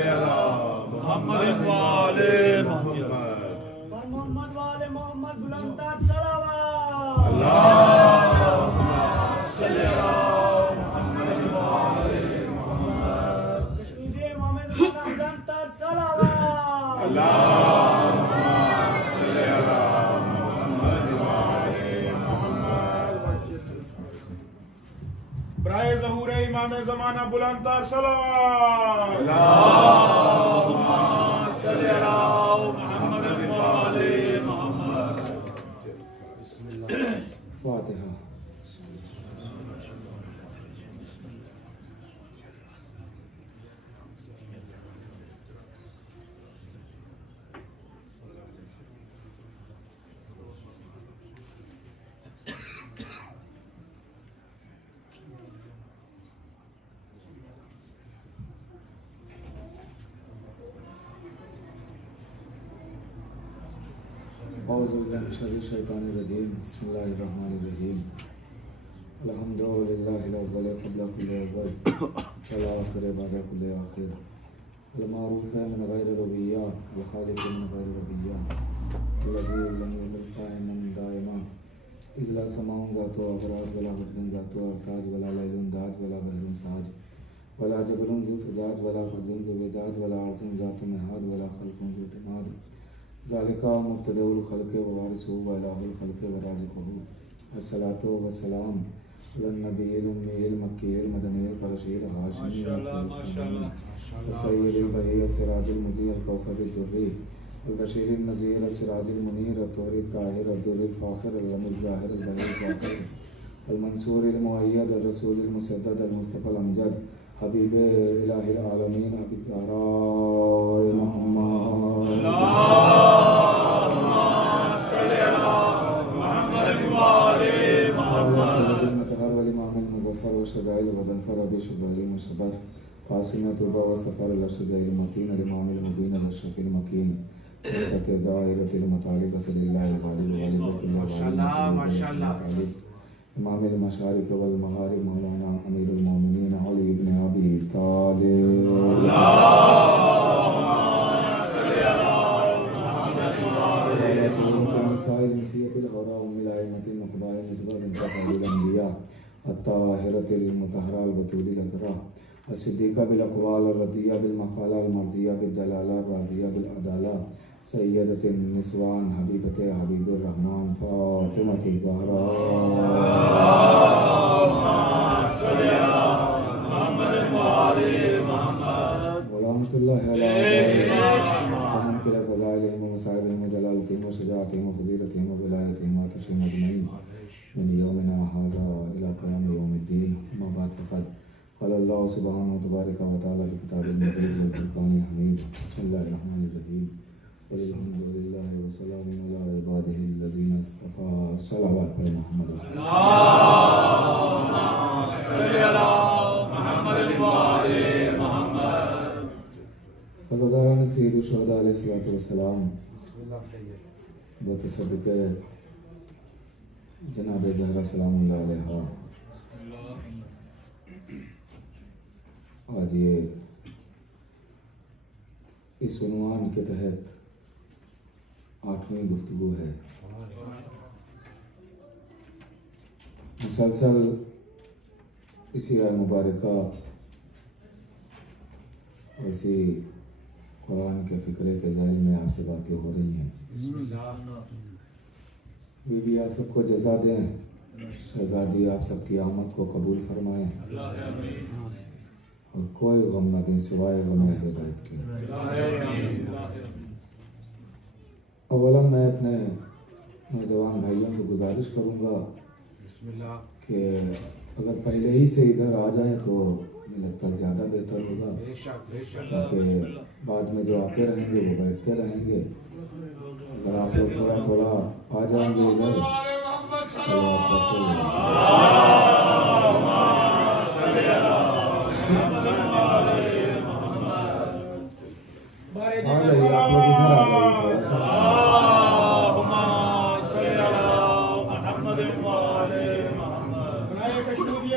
सल्ले अला मुहम्मद व आले मुहम्मद। मोहम्मद वाले मोहम्मद बुलंदर सलावत। अल्लाहुम्मा सल्ले अला मुहम्मद व आले मुहम्मद। कश्मीरी मोहम्मद बुलंदर सलावत। अल्लाहुम्मा सल्ले अला मुहम्मद व आले मुहम्मद। बराए ज़हूर इमाम ज़माना बुलंदर सलावत। अल्लाहुम्मा सल्ले अला फातिहा। औज़ुबिल्लाहिमिनश्शैतानिर्रजीम बिस्मिल्लाहिर्रहमानिर्रहीम अल्हम्दुलिल्लाहि अव्वल क़ब्ल कुल्लि अव्वल वल आखिर बाद कुल्लि आखिर वल मारूफ मिन गैरि रबिय्या व खालिक मिन गैरि रबिय्या वल्लज़ी लम यज़ल क़ाइमन दाइमा इज़ ला समाउन ज़ातु अबरार वला हजबन ज़ातु अरताज वला लैलुन दाज वला बहरुन साज वला जबरुन ज़ु फ़िजाज वला फ़र्जुन ज़ु विजाज वला अर्जुन ज़ातु मिहाद वला खल्क़ुन ज़ु तिमाद ज़ालिका मुब्तदउल खल्क़ व वारिसुहु व इलाहुल खल्क़ व राज़िक़ुहु अस्सलातु वस्सलाम अलन नबिय्यिल उम्मिय्यिल मक्किय्यिल मदनिय्यिल क़ुरशिय्यिल हाशिमिय्यिल सय्यिदिल बहिय्यिल सिराजिल मुदीय्यिल कौसरिद दुर्री अल बशीरिन नज़ीर सिराजिल मुनीर अत्तहरित ताहिर अद्दुर्रिल फ़ाख़िर अल ज़ाहिर अल बहीर ज़ाहिर अल मंसूरिल मुअय्यद अल रसूलिल मुसद्दद अल मुस्तफ़ा अल अमजद हबीब इलाहिल आलमीन अबी ज़हरा मुहम्मद। अल्लाहुम्मा सल्ले अला मुहम्मद व आले मुहम्मद। सय्यदुल मुतहहर वल इमामिल मुज़फ़्फ़र व शजाइल गज़नफ़र अबी शुबैर मुशब्बर क़ासिम तूबा व सफ़र अल शजाइल मतीन अल इमामिल मुबीन अल शफ़ील मकीन फ़त दायरतिल मतालिब सल्लल्लाहु अलैहि व सल्लम माशाअल्लाह माशाअल्लाह इमामिल मशारिक़ वल मग़ारिब मौलाना अमीरुल मोमिनीन अली इब्न अबी तालिब। अल्लाहुम्मा सल्ले अला मुहम्मद व आले मुहम्मद। साइल इंसियतिल औरा उम्मिल आइमतिल मुक़बाल मुजबा बिन फ़ादिल अंबिया अत्ताहिरतिल मुतहहरा बतूलिल अज़रा अस्सिद्दीक़ा बिल अक़वाल रज़िया बिल मक़ाला अल मर्ज़िया बिद दलाला राज़िया बिल अदाला सय्यदतिन निस्वान हबीबते हबीबुर रहमान फ़ातिमति ज़हरा। अल्लाहुम्मा सल्ले अला मुहम्मद व आले मुहम्मद। वलानतुल्लाहि अला मन के फ़ज़ाइलिहिम व मसाइबिहिम व जलालतिहिम व शुजाअतिहिम व फ़ज़ीलतिहिम व विलायतिहिम व तशरीफ़िहिम अजमईन मिन यौमिना हाज़ा इला क़याम यौमिद्दीन। अम्मा बाद फ़क़द क़ाल अल्लाहु सुब्हानहु व तबारक व तआला फ़ी किताबिल मजीद वल फ़ुरक़ानिल हमीद। बिस्मिल्लाहिर रहमानिर रहीम वल्हम्दुलिल्लाहि व सलामुन अला इबादिहिल्लज़ीना इस्तफ़ा। सल्लल्लाहु अलैहि मुहम्मद। अल्लाहुम्मा सल्ले अला मुहम्मद व आले मुहम्मद। हज़रत सय्यदुश शुहदा अलैहिस्सलातु वस्सलाम बतसद्दुक़ जनाब ज़हरा सलामुल्लाह अलैहा आज ये इस उन्वान के तहत 8वीं गुफ्तगू है। मुसलसल इसी आय मुबारका और इसी कुरान के फ़िक्रे के ज़ैल में आपसे बातें हो रही हैं। वे भी आप सबको जज़ा दें, शहज़ादी आप सबकी आमद को कबूल फरमाएँ और कोई गम न दें सिवाय गम अहले बैत के। अवलन मैं अपने नौजवान भाइयों से गुजारिश करूँगा कि अगर पहले ही से इधर आ जाएं तो मुझे लगता है ज़्यादा बेहतर होगा, क्योंकि बाद में जो आते रहेंगे वो बैठते रहेंगे। अगर आप लोग थोड़ा थोड़ा आ जाएंगे इधर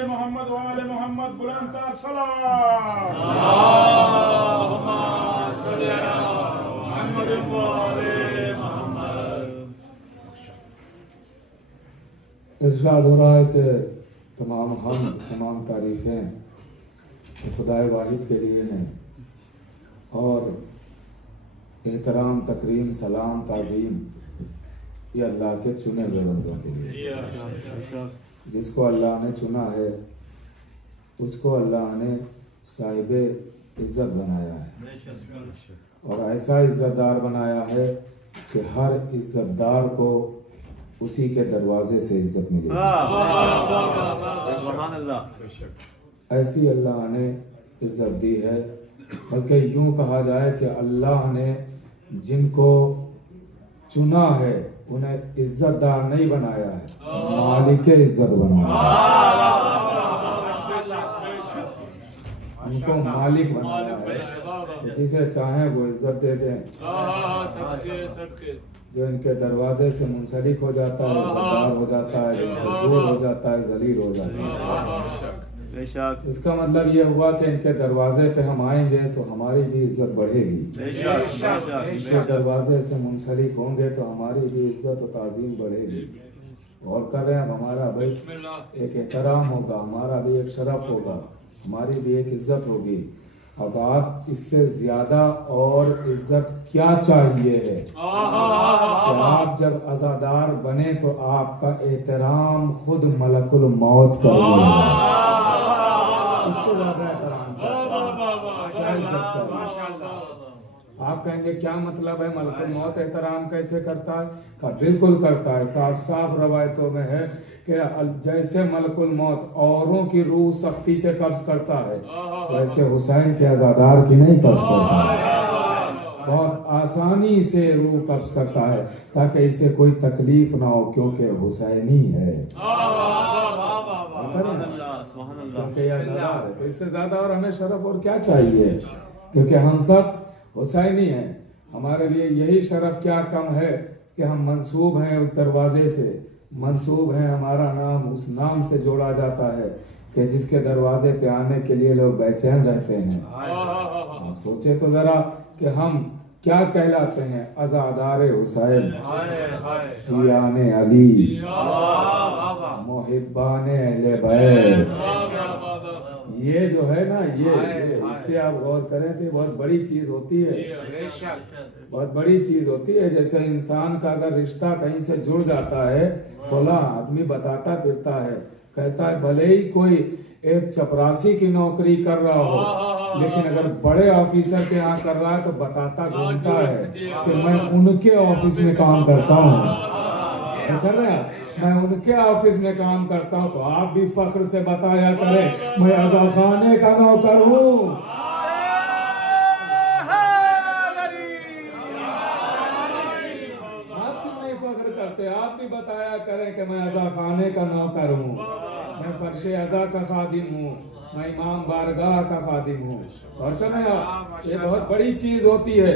मोहम्मद वाले मोहम्मद बुलंद सलाम। इरशाद हो रहा है कि तमाम तारीफ़ें खुदाए वाहिद के लिए हैं और एहतराम, तकरीम, सलाम, ताज़ीम ये अल्लाह के चुने हुए बंदों के लिए। जिसको अल्लाह ने चुना है उसको अल्लाह ने साहिब इज़्ज़त बनाया है और ऐसा इज़्ज़तदार बनाया है कि हर इज़्ज़तदार को उसी के दरवाजे से इज़्ज़त मिलेगी। ऐसी अल्लाह ने इज़्ज़त दी है। बल्कि यूँ कहा जाए कि अल्लाह ने जिनको चुना है उन्हें इज़्ज़तदार नहीं बनाया है, मालिक इज़्ज़त बनाया है। उनको मालिक बनाया है, जिसे चाहे वो इज़्ज़त दे दें। जो इनके दरवाजे से मुंसलिक हो जाता है, इज़्ज़तदार हो जाता है, जिनसे दूर हो जाता है, ज़लील हो जाता है। इसका मतलब ये हुआ कि इनके दरवाजे पे हम आएंगे तो हमारी भी इज्जत बढ़ेगी। इनके दरवाजे से मुंसलिक होंगे तो हमारी भी इज्जत और ताज़ीम बढ़ेगी। और कर रहे हैं, हमारा भाई एक एहतराम होगा, हमारा भी एक शरफ होगा, हमारी भी एक इज्जत होगी। अब आप इससे ज्यादा और इज्जत क्या चाहिए है कि आप जब अज़ादार बने तो आपका एहतराम खुद मलकुल मौत कर देगा। इससे ज्यादा आप कहेंगे क्या मतलब है, मलकुल मौत एहतराम कैसे करता है? का बिल्कुल करता है। साफ साफ रवायतों में है कि जैसे मलकुल मौत औरों की रूह सख्ती से कब्ज करता है वैसे हुसैन के अज़ादार की नहीं कब्ज करता है। बहुत आसानी से रूह कब्ज करता है ताकि इसे कोई तकलीफ ना हो, क्योंकि हुसैनी है, क्योंकि अज़ादार है। तो इससे ज्यादा और हमें शरफ और क्या चाहिए, क्योंकि हम सब हुसैनी हैं। हमारे लिए यही शरफ क्या कम है कि हम मंसूब हैं उस दरवाजे से, मंसूब हैं, हमारा नाम उस नाम से जोड़ा जाता है कि जिसके दरवाजे पे आने के लिए लोग बेचैन रहते हैं। आप सोचे तो जरा कि हम क्या कहलाते हैं, अज़ादार हुसैन, शियाने अली, मुहिब्बाने अहले बैत। ये जो है ना, ये इस पे आप गौर करें तो बहुत बड़ी चीज होती है, बहुत बड़ी चीज होती है। जैसे इंसान का अगर रिश्ता कहीं से जुड़ जाता है, खोला आदमी बताता फिरता है, कहता है भले ही कोई एक चपरासी की नौकरी कर रहा हो, लेकिन अगर बड़े ऑफिसर के यहाँ कर रहा है तो बताता घूमता है कि मैं उनके ऑफिस में काम करता हूँ। कर रहे हैं, मैं उनके ऑफिस में काम करता हूँ। तो आप भी फख्र से बताया करें मैं आज़ा खाने का नौकर हूँ। आप क्यों नहीं फख्र करते? आप भी बताया करें कि मैं आज़ा खाने का नौकर हूँ, मैं फर्शे अज़ा का खादिम हूँ, मैं इमाम बारगाह का खादिम हूँ। और करें आप, ये बहुत बड़ी चीज होती है।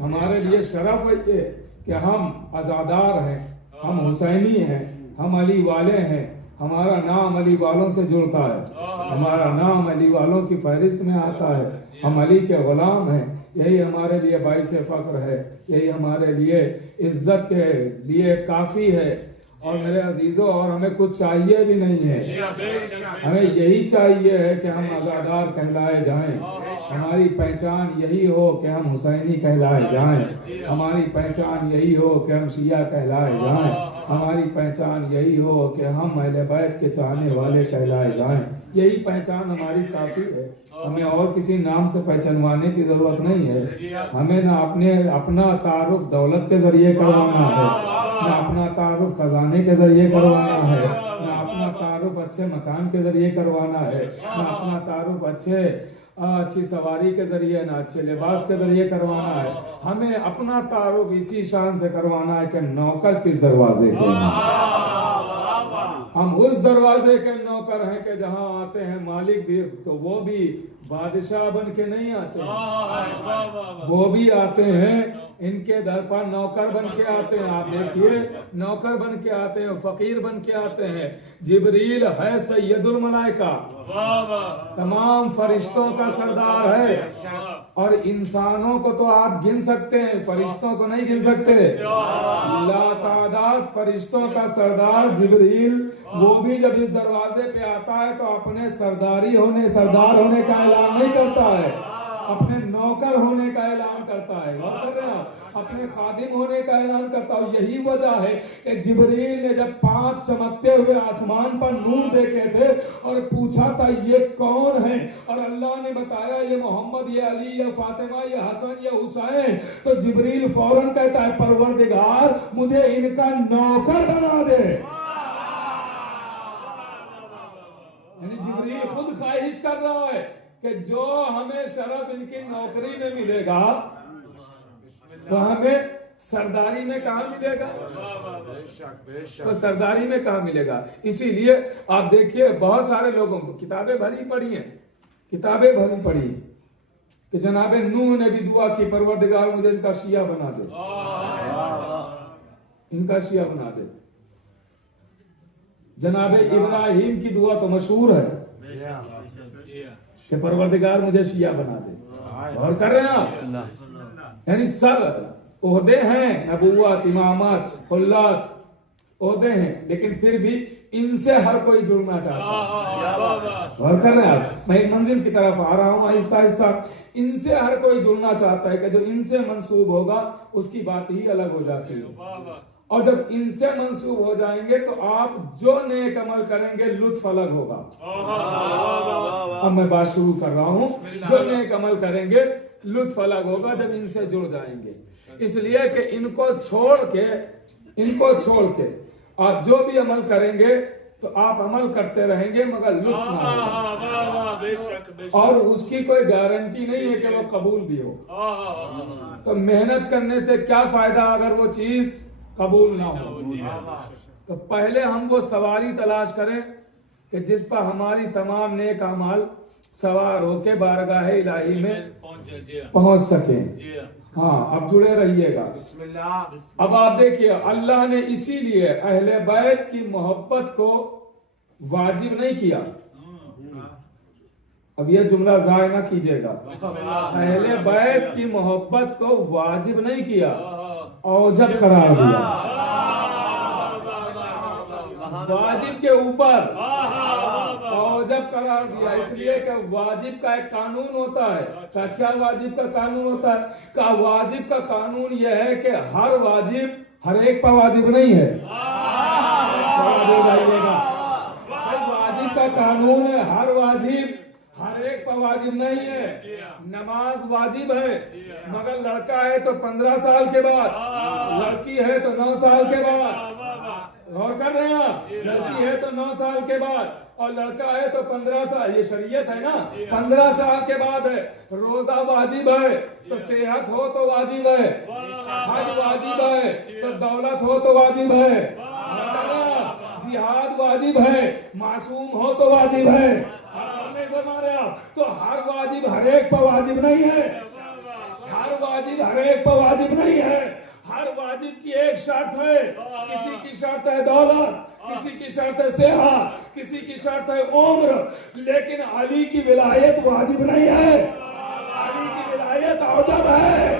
हमारे लिए शरफ है ये कि हम अज़ादार हैं, हम हुसैनी हैं, हम अली वाले हैं। हमारा नाम अली वालों से जुड़ता है, हमारा नाम अली वालों की फहरिस्त में आता है। हम अली के गुलाम हैं। यही हमारे लिए बाइस फख्र है, यही हमारे लिए इज्जत के लिए काफी है। और मेरे अजीजों, और हमें कुछ चाहिए भी नहीं है, हमें यही चाहिए है कि हम अज़ादार कहलाए जाएं। हमारी पहचान यही हो कि हम हुसैनी कहलाए जाएं। हमारी पहचान यही हो कि हम शिया कहलाए जाएं। हमारी पहचान यही हो कि हम अहले बैत के चाहने वाले कहलाए जाएं। यही पहचान हमारी काफी है। हमें और किसी नाम से पहचानवाने की जरूरत नहीं है। हमें ना अपना तारुफ दौलत के जरिए करवाना है, ना अपना तारुफ खजाने के जरिए करवाना है, ना अपना तारुफ अच्छे मकान के जरिए करवाना है, ना अपना तारुफ अच्छी सवारी के जरिए, ना अच्छे लिबास के जरिए करवाना है। हमें अपना तारुफ इसी शान से करवाना है कि नौकर किस दरवाजे के हैं। हम उस दरवाजे के नौकर हैं कि जहां आते हैं मालिक भी, तो वो भी बादशाह बन के नहीं आते, वो भी आते हैं इनके दर पर नौकर बन के आते हैं। आप देखिए, नौकर बन के आते हैं, फकीर बन के आते हैं। जिब्रील है सैयदुल मलाइका, तमाम फरिश्तों का सरदार है। और इंसानों को तो आप गिन सकते हैं, फरिश्तों को नहीं गिन सकते। लातादाद फरिश्तों का सरदार जिब्रील, वो भी जब इस दरवाजे पे आता है तो अपने सरदार होने का ऐलान नहीं करता है, अपने नौकर होने का ऐलान करता है। गौर कर रहे हैं आप, अपने खादिम होने का ऐलान करता है। यही वजह है कि जिब्रील ने जब 5 चमकते हुए आसमान पर नूर देखे थे और पूछा था ये कौन है, और अल्लाह ने बताया ये मोहम्मद, ये अली, ये फातिमा, ये हसन, ये हुसैन, तो जिब्रील फौरन कहता है परवरदिगार मुझे इनका नौकर बना दे। यानी जिब्रील खुद ख्वाहिश कर रहा है कि जो हमें शरफ इनकी नौकरी में मिलेगा तो हमें सरदारी में कहा मिलेगा, तो सरदारी में कहा मिलेगा। इसीलिए आप देखिए बहुत सारे लोगों को किताबें भरी पड़ी हैं कि जनाबे नूह ने भी दुआ की परवरदिगार मुझे इनका शिया बना दे, इनका शिया बना दे। जनाबे इब्राहिम की दुआ तो मशहूर है कि परवरदिगार मुझे शिया बना दे। और कर रहे हैं आप, यानी सब ओहदे हैं, नबूवत, इमामत, खुल्लत ओहदे हैं, लेकिन फिर भी इनसे हर कोई जुड़ना चाहता है। और कर रहे हैं आप, मैं एक मंजिल की तरफ आ रहा हूं आहिस्ता आहिस्ता। इनसे हर कोई जुड़ना चाहता है कि जो इनसे मंसूब होगा उसकी बात ही अलग हो जाती है। और जब इनसे मंसूब हो जाएंगे तो आप जो नेक अमल करेंगे लुत्फ अलग होगा। अब मैं बात शुरू कर रहा हूं, जो नेक अमल करेंगे लुत्फ अलग होगा जब इनसे जुड़ जाएंगे। इसलिए कि इनको छोड़ के आप जो भी अमल करेंगे तो आप अमल करते रहेंगे मगर लुत्फ ना होगा, और उसकी कोई गारंटी नहीं है कि वो कबूल भी हो। तो मेहनत करने से क्या फायदा अगर वो चीज कबूल ना हो। तो पहले हम वो सवारी तलाश करें कि जिस पर हमारी तमाम नेक अमाल सवार होके बारगाह इलाही में पहुंच सके। हाँ, अब जुड़े रहिएगा। अब आप देखिए, अल्लाह ने इसीलिए अहले बैत की मोहब्बत को वाजिब नहीं किया। अब यह जुमला ज़ाय ना कीजिएगा, अहले बैत की मोहब्बत को वाजिब नहीं किया, औजब करार दिया। वाजिब के ऊपर औजब करार दिया, इसलिए कि वाजिब का एक कानून होता है। क्या वाजिब का कानून होता है? वाजिब का कानून यह है कि हर वाजिब हर एक पर वाजिब नहीं है। वाजिब का कानून है, हर वाजिब हर एक पर वाजिब नहीं है। नमाज वाजिब है, मगर लड़का है तो 15 साल के बाद, लड़की है तो 9 साल के बाद। गौर कर रहे हैं आप, लड़की है तो 9 साल के बाद और लड़का है तो 15 साल, ये शरीयत है ना, 15 साल के बाद है। रोजा वाजिब है तो सेहत हो तो वाजिब है, हज वाजिब है तो दौलत हो तो वाजिब है, जिहाद वाजिब है, मासूम हो तो वाजिब है। तो हर वाजिब हर एक पर वाजिब नहीं है, हर वाजिब हर एक पर वाजिब नहीं है। हर वाजिब की एक शर्त है, किसी की शर्त है दौलत, किसी की शर्त है सेहत, किसी की शर्त है उम्र, लेकिन अली की विलायत वाजिब नहीं है। अली की विलायत औजब है,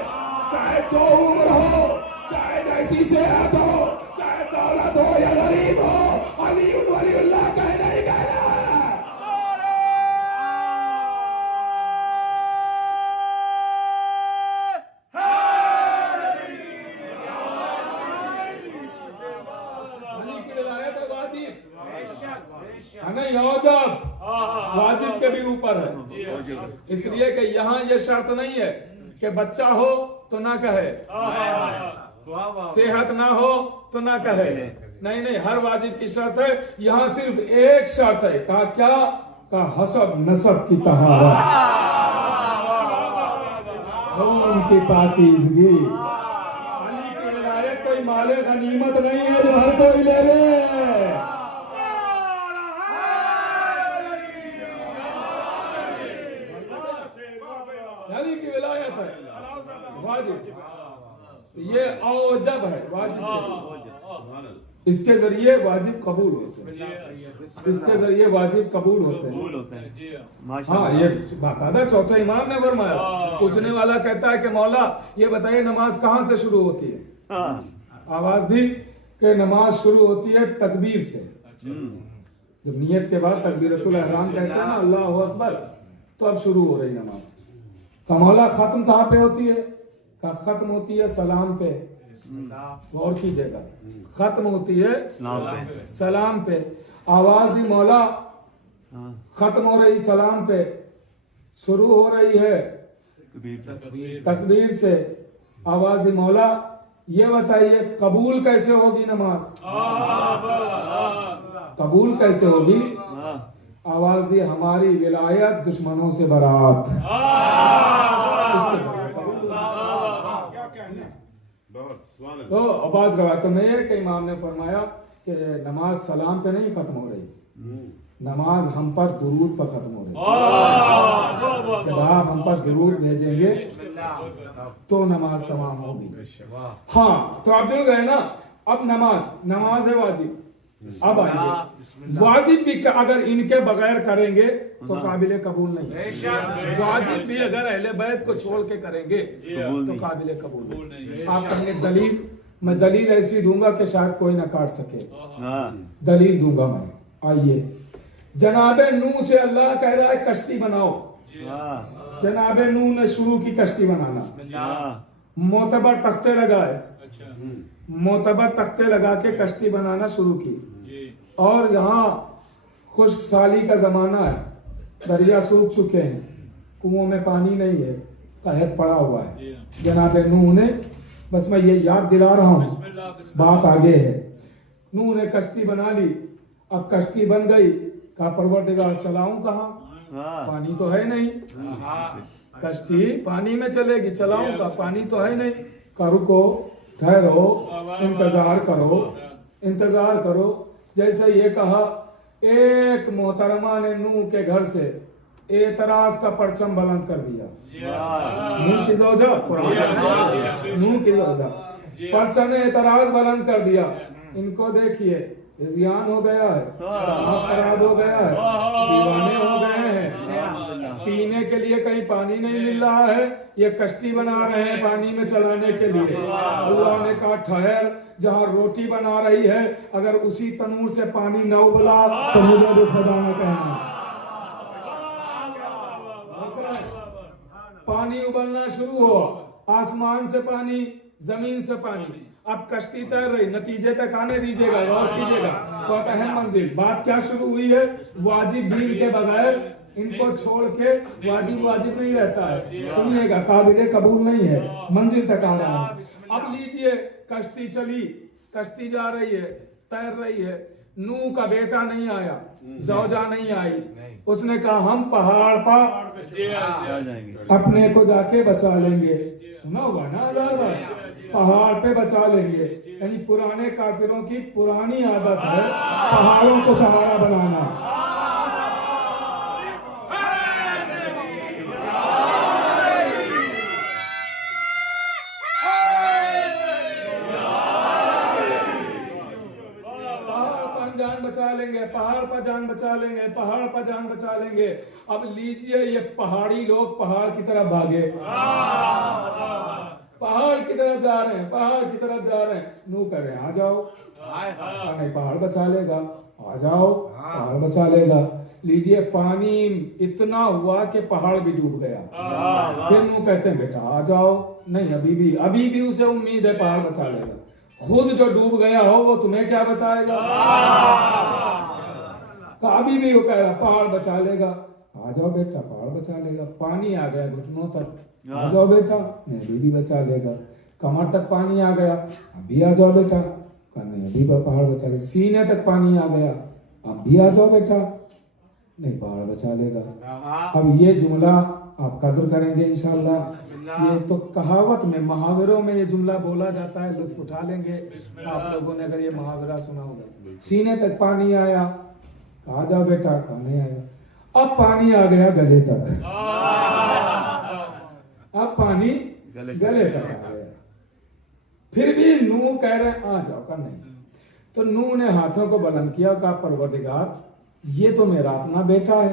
चाहे जो उम्र हो, चाहे जैसी सेहत हो, चाहे दौलत हो या गरीब हो, अली वलीउल्लाह कहना ही कहना है। नहीं, औजब वाजिब के भी ऊपर है। इसलिए कि यहाँ ये शर्त नहीं है कि बच्चा हो तो ना कहे, सेहत ना हो तो ना कहे, नहीं नहीं, हर वाजिब की शर्त है। यहाँ सिर्फ एक शर्त है, कहा क्या? का हसब नसब की तहारत, उनकी पाकीज़गी। अली की विलायत कोई माले गनीमत नहीं है जो हर कोई ले ले। अली की विलायत है वाजिब। ये औजब है, वाजिब है। इसके जरिए वाजिब कबूल होते हैं, इसके जरिए वाजिब कबूल होते हैं। हाँ, ये बाकायदा चौथे इमाम ने फरमाया। पूछने वाला कहता है कि मौला ये बताइए नमाज कहाँ से शुरू होती है? आवाज दी कि नमाज शुरू होती है तकबीर से। जब नियत के बाद तकबीरतुल एहराम कहते हैं ना, अल्लाहु अकबर, तो अब शुरू हो रही नमाज। का मौला खत्म कहाँ पे होती है? का खत्म होती है सलाम पे। गौर कीजिएगा, खत्म होती है सलाम पे। आवाज दी मौला खत्म हो रही सलाम पे, शुरू हो रही है तकबीर से। आवाज दी मौला ये बताइए कबूल कैसे होगी नमाज? कबूल कैसे होगी? आवाज दी हमारी विलायत दुश्मनों से बरात। तो आवाज रवायतों में है कि इमाम ने फरमाया कि नमाज सलाम पे नहीं खत्म हो रही, नमाज हम पर दुरूद पर खत्म हो रही। जब आप हम पर दुरूद भेजेंगे तो नमाज तमाम होगी। हाँ, तो आप जो गए ना, अब नमाज है वाजिब। अब आइए, वाजिब भी अगर इनके बगैर करेंगे तो काबिल कबूल नहीं। वाजिब भी अगर अहले बैत को छोड़ के करेंगे तो काबिल कबूल नहीं। आप कहेंगे दलील, मैं दलील ऐसी दूंगा कि शायद कोई ना काट सके। दलील दूंगा मैं। आइए, जनाबे नूह से अल्लाह कह रहा है कश्ती बनाओ। जनाबे नूह ने शुरू की कश्ती बनाना, मोतबर तख्ते लगाए, मोतबर तख्ते लगा के कश्ती बनाना शुरू की। और यहाँ खुश्क साली का जमाना है, दरिया सूख चुके हैं, कुओं में पानी नहीं है, कहर पड़ा हुआ है। जनाबे नूह ने, बस मैं ये याद दिला रहा हूँ, बात आगे है। नूह ने कश्ती बना ली। अब कश्ती बन गई, कहा परवरदिगार चलाऊं कहाँ? पानी तो है नहीं, कश्ती पानी में चलेगी, चलाऊं का पानी तो है नहीं। का रुको, ठहरो, इंतजार करो, इंतजार करो। जैसे ये कहा, एक मोहतरमा ने नूह के घर से एतराज का परचम बुलंद कर दिया। नूह की ज़ौजा, नूह की ज़ौजा, परचम ने एतराज बुलंद कर दिया। इनको देखिए, जियान हो गया है, खराब हो गया है, दीवाने हो गए हैं, पीने के लिए कहीं पानी नहीं मिल रहा है, ये कश्ती बना रहे हैं पानी में चलाने के लिए। अल्लाह ने कहा ठहर, जहाँ रोटी बना रही है अगर उसी तनूर से पानी न उबला तो मुझे भी खुदा न कहना। पानी उबलना शुरू हुआ, आसमान से पानी, जमीन से पानी। अब कश्ती तैर रही, नतीजे तक आने दीजिएगा, गौर कीजिएगा। तो अहम मंजिल, बात क्या शुरू हुई है? वाजिब दीन के बगैर इनको छोड़ के वाजिब नहीं रहता है। सुनिएगा, काबिल कबूल नहीं है। मंजिल तक आ रहा है। अब लीजिए, कश्ती चली, कश्ती जा रही है, तैर रही है। नूह का बेटा नहीं आया, ज़ौजा नहीं आई। उसने कहा हम पहाड़ पर अपने को जाके बचा लेंगे। सुना होगा ना हजार बार, पहाड़ पे बचा लेंगे। यानी पुराने काफिरों की पुरानी आदत है पहाड़ों को सहारा बनाना। पहाड़ पर जान बचा लेंगे, पहाड़ पर जान बचा लेंगे। अब लीजिए, ये पहाड़ी लोग पहाड़ की तरफ भागे, पहाड़ की तरफ जा रहे हैं, पहाड़ की तरफ जा रहे हैं। नूह कह रहे हैं आ जाओ, नहीं पहाड़ बचा लेगा, आ जाओ पहाड़ बचा लेगा। लीजिए, पानी इतना हुआ कि पहाड़ भी डूब गया। फिर नूह कहते हैं बेटा आ जाओ, नहीं अभी भी उसे उम्मीद है पहाड़ बचा लेगा। खुद जो डूब गया हो वो तुम्हें क्या बताएगा? अभी भी वो कह रहा पहाड़ बचा लेगा, आ जाओ बेटा पहाड़ बचा लेगा। पानी आ गया घुटनों तक, आ जाओ बेटा, नहीं अभी भी बचा लेगा। कमर तक पानी आ गया, अभी आ जाओ बेटा, नहीं अभी पहाड़ बचा लेगा। सीने तक पानी आ गया, अब भी आ जाओ बेटा, नहीं पहाड़ बचा लेगा। अब ये जुमला आप कदर करेंगे इंशाअल्लाह। ये तो कहावत में, मुहावरों में ये जुमला बोला जाता है, लुत्फ उठा लेंगे आप लोगों ने अगर ये मुहावरा सुना होगा। सीने तक पानी आया, आ जाओ बेटा, नहीं आया। अब पानी आ गया गले तक, अब पानी गले तक आ गया। फिर भी नूह कह रहे आ जाओ का नहीं। तो नूह ने हाथों को बुलंद किया और कहा परवरदिगार ये तो मेरा अपना बेटा है,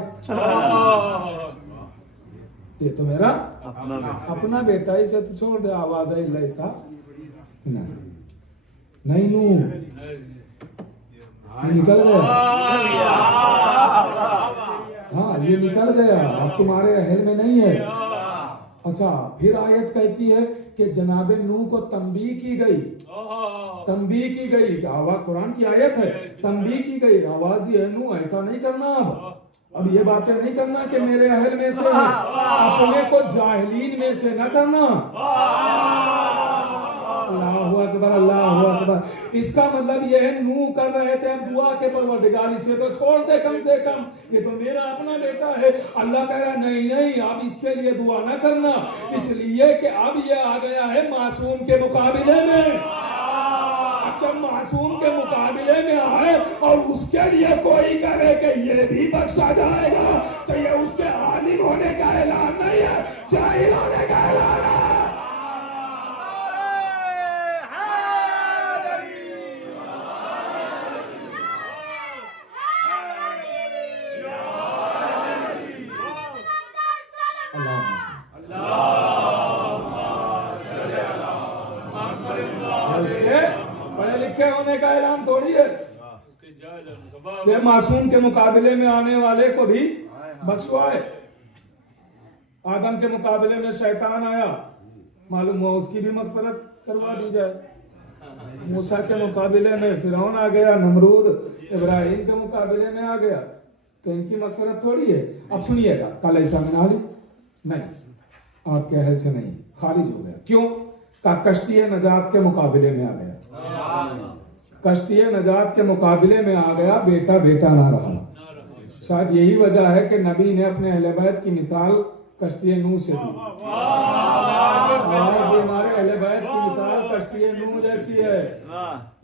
ये तो मेरा अपना बेटा है, इसे तो छोड़ दे। आवाज आई लैसा नहीं नूह निकल गया, हाँ ये निकल गया, अब तुम्हारे अहल में नहीं है। अच्छा फिर आयत कहती है कि जनाबे नूह को तंबीह की गई, तंबीह की गई, आवाज कुरान की आयत है, तंबीह की गई, आवाज दी है नूह ऐसा नहीं करना, अब ये बातें नहीं करना कि मेरे अहल में से है, अपने को जाहिलीन में से न करना। अल्लाहु अकबर, अल्लाहु अकबर। इसका मतलब यह है नूह कर रहे थे अब दुआ के परवरदिगार इसे तो छोड़ दे कम से कम, ये तो मेरा अपना बेटा है। अल्लाह कह रहा नहीं नहीं अब इसके लिए दुआ ना करना, इसलिए कि अब ये आ गया है मासूम के मुकाबले में। जब मासूम के मुकाबले में आए और उसके लिए कोई करे कि ये भी बख्शा जाएगा, तो ये उसके आलिम होने का ऐलान नहीं है, जाहिल होने का ऐलान है। पढ़े लिखे होने का ऐलान थोड़ी है कि मासूम के मुकाबले में आने वाले को भी बख्शवाए। आदम के मुकाबले में शैतान आया, मालूम हुआ उसकी भी मगफरत करवा दी जाए। मूसा के मुकाबले में फिरौन आ गया, नमरूद इब्राहिम के मुकाबले में आ गया, तो इनकी मगफरत थोड़ी है। अब सुनिएगा कल ऐसा मिनाली नहीं, आपके अहल से नहीं, खारिज हो गया। क्यों? का कश्ती नजात के मुकाबले में आ गया, कश्ती नजात के मुकाबले में आ गया, बेटा बेटा ना रहा। शायद यही वजह है कि नबी ने अपने अहले बैत की मिसाल कश्ती नूह से दी। हमारे अहले बैत की मिसाल कश्ती नूह जैसी है,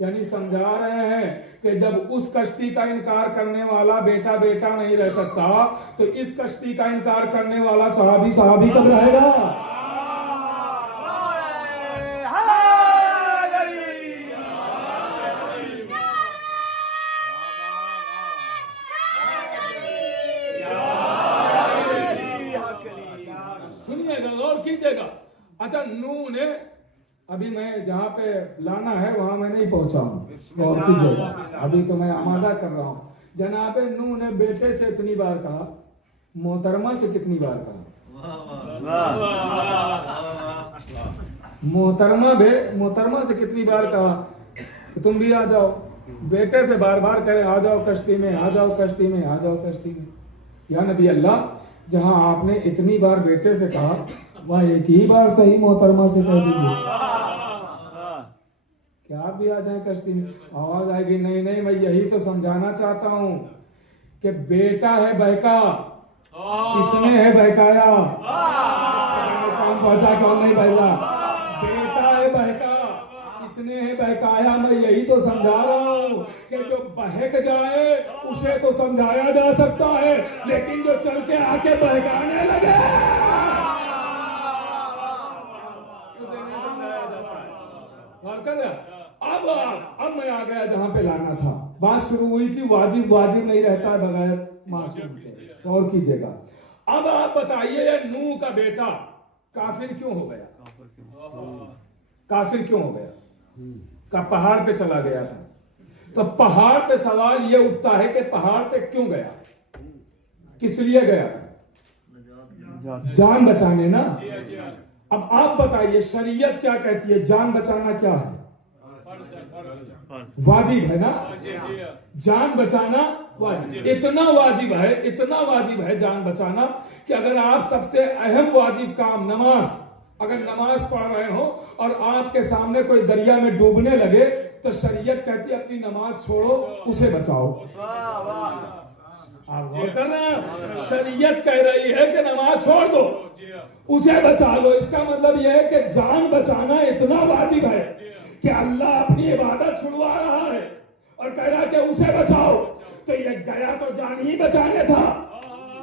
यानी समझा रहे हैं कि जब उस कश्ती का इनकार करने वाला बेटा बेटा नहीं रह सकता, तो इस कश्ती का इनकार करने वाला सहाबी सहाबी कब रहेगा? कीजिएगा। अच्छा नूह ने, अभी मैं जहाँ पे लाना है वहां मैं नहीं पहुंचा हूँ, और कीजिएगा, अभी तो मैं आमादा कर रहा हूँ। जनाबे नूह ने बेटे से इतनी बार कहा, मोहतरमा से कितनी बार कहा? मोहतरमा से कितनी बार कहा तुम भी आ जाओ? बेटे से बार बार कहे आ जाओ कश्ती में, आ जाओ कश्ती में, आ जाओ कश्ती में। या नबी अल्लाह, जहां आपने इतनी बार बेटे से कहा वह एक ही बार सही मोहतरमा से कह दीजिए कि आप भी आ जाए कश्ती में। आवाज आएगी नहीं नहीं, मैं यही तो समझाना चाहता हूँ कि बेटा है बहका, किसने है बहकाया? काम पहुंचा कौन नहीं बहला? बेटा है बहका, किसने है बहकाया? मैं यही तो समझा रहा हूँ कि जो बहक जाए उसे तो समझाया जा सकता है, लेकिन जो चल के आके बहकाने लगे अब मैं आ गया जहां पे लाना था। बात शुरू हुई थी वाजिब नहीं रहता है बगैर मासूम के। और कीजिएगा, अब आप बताइए नूह का बेटा काफिर क्यों हो गया? काफिर क्यों हो गया? का पहाड़ पे चला गया था। तो पहाड़ पे सवाल ये उठता है कि पहाड़ पे क्यों गया, किस लिए गया? जान बचाने ना। अब आप बताइए शरीयत क्या कहती है? जान बचाना क्या है? वाजिब है ना, जान बचाना वाजिब। इतना वाजिब है जान बचाना कि अगर आप सबसे अहम वाजिब काम नमाज, अगर नमाज पढ़ रहे हो और आपके सामने कोई दरिया में डूबने लगे, तो शरीयत कहती है अपनी नमाज छोड़ो, उसे बचाओ। आप गौर करना, शरीयत कह रही है कि नमाज छोड़ दो, उसे बचा लो। इसका मतलब यह है कि जान बचाना इतना वाजिब है कि अल्लाह अपनी इबादत छुड़वा रहा है और कह रहा है कि उसे बचाओ। तो ये गया तो जान ही बचाने था,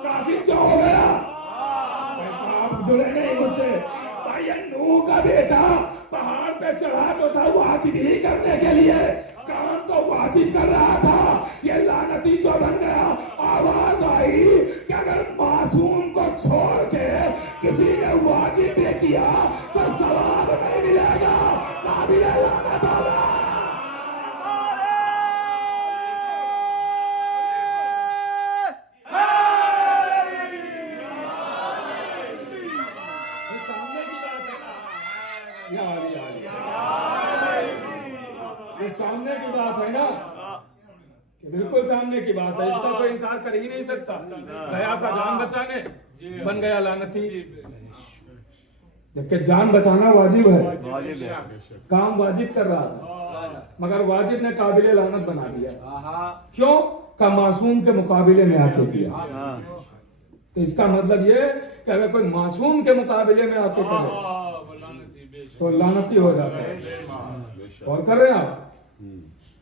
काफिर क्यों हो गया? आप जुड़े नहीं मुझसे। भाई नूह का बेटा पहाड़ पे चढ़ा तो था वाजिब ही करने के लिए, काम तो वाजिब कर रहा था, ये लानती तो बन गया। आवाज आई कि अगर मासूम को छोड़ के किसी ने वाजिब भी किया तो सवाब नहीं मिलेगा, काबिल लानत होगा। ये सामने की बात है ना, कि बिल्कुल सामने की बात है, इसका कोई इनकार कर ही नहीं सकता। गया था जान बचाने, बन गया लानती। जबकि जान बचाना वाजिब है, काम वाजिब कर रहा था, मगर वाजिब ने काबिले लानत बना दिया। क्यों? का मासूम के मुकाबले में आके किया। तो इसका मतलब ये कि अगर कोई मासूम के मुकाबले में आके करे तो लानती हो जाता है। और कर रहे हैं आप,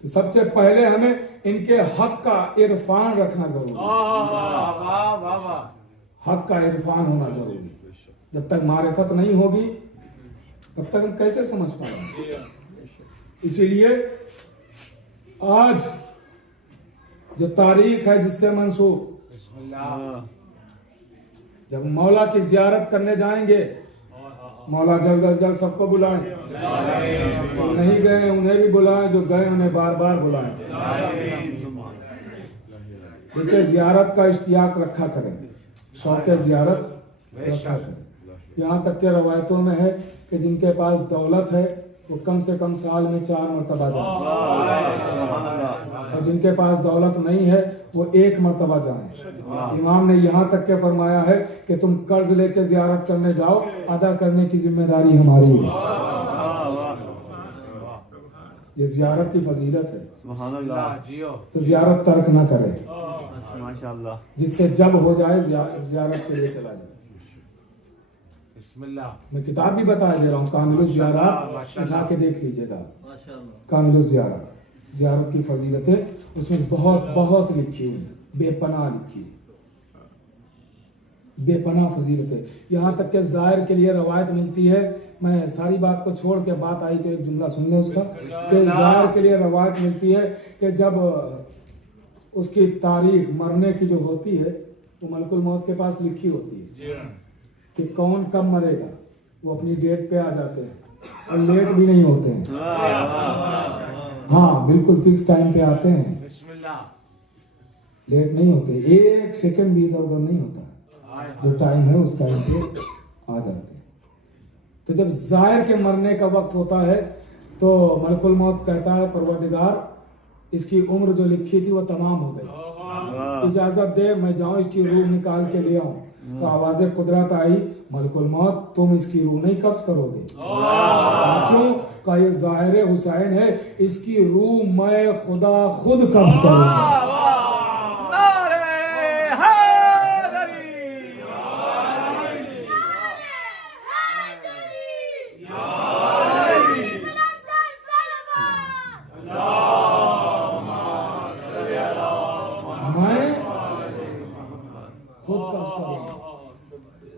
तो सबसे पहले हमें इनके हक का इरफान रखना जरूरी है। हक का इरफान होना जरूरी है। जब तक मारिफत नहीं होगी तब तक हम कैसे समझ पाएंगे। इसीलिए आज जो तारीख है जिससे मंसूब, जब मौला की जियारत करने जाएंगे, मौला जल्द अज जल्द सबको बुलाएं, नहीं गए उन्हें भी बुलाएं, जो गए उन्हें बार बार बुलाएं। देखिए जियारत का इश्तियाक रखा करें, शौक जियारत रखा करें। यहाँ तक के रवायतों में है कि जिनके पास दौलत है वो कम से कम साल में 4 मरतबा जाए, और जिनके पास दौलत नहीं है वो 1 मरतबा जाए। इमाम ने यहाँ तक के फरमाया है कि तुम कर्ज लेके जियारत करने जाओ, अदा करने की जिम्मेदारी हमारी है। ये जियारत की फजीलत है, तो जियारत तर्क ना करे, जिससे जब हो जाए जियारत के लिए चला जाए। मैं किताब भी बता दे रहा हूँ, कामिलुस ज़ियारत, उठा के देख लीजिएगा। कामिलुस ज़ियारत, ज़ियारत की फजीलतें उसमें बहुत बहुत लिखी हुई, बेपनाह लिखी, बेपनाह फजीलतें। यहाँ तक के ज़ाहिर के लिए रवायत मिलती है, मैं सारी बात को छोड़ के बात आई तो एक जुमला सुन लें उसका, कि ज़ाहिर के लिए रवायत मिलती है कि जब उसकी तारीख मरने की जो होती है वो मलकुल मौत के पास लिखी होती है कि कौन कब मरेगा, वो अपनी डेट पे आ जाते हैं और लेट भी नहीं होते हैं। हाँ, बिल्कुल फिक्स टाइम पे आते हैं, लेट नहीं होते, 1 सेकंड भी इधर उधर नहीं होता, जो टाइम है उस टाइम पे आ जाते हैं। तो जब जाहिर के मरने का वक्त होता है तो मलकुल मौत कहता है परवरदिगार इसकी उम्र जो लिखी थी वो तमाम हो गई, इजाजत दे मैं जाऊं इसकी रूह निकाल के ले आऊं। तो आवाज़े कुदरत आई, मलकुल मौत तुम इसकी रूह नहीं कब्ज करोगे। क्यों? का ये ज़ाहिर हुसैन है, इसकी रूह मैं खुदा खुद कब्ज करूंगा।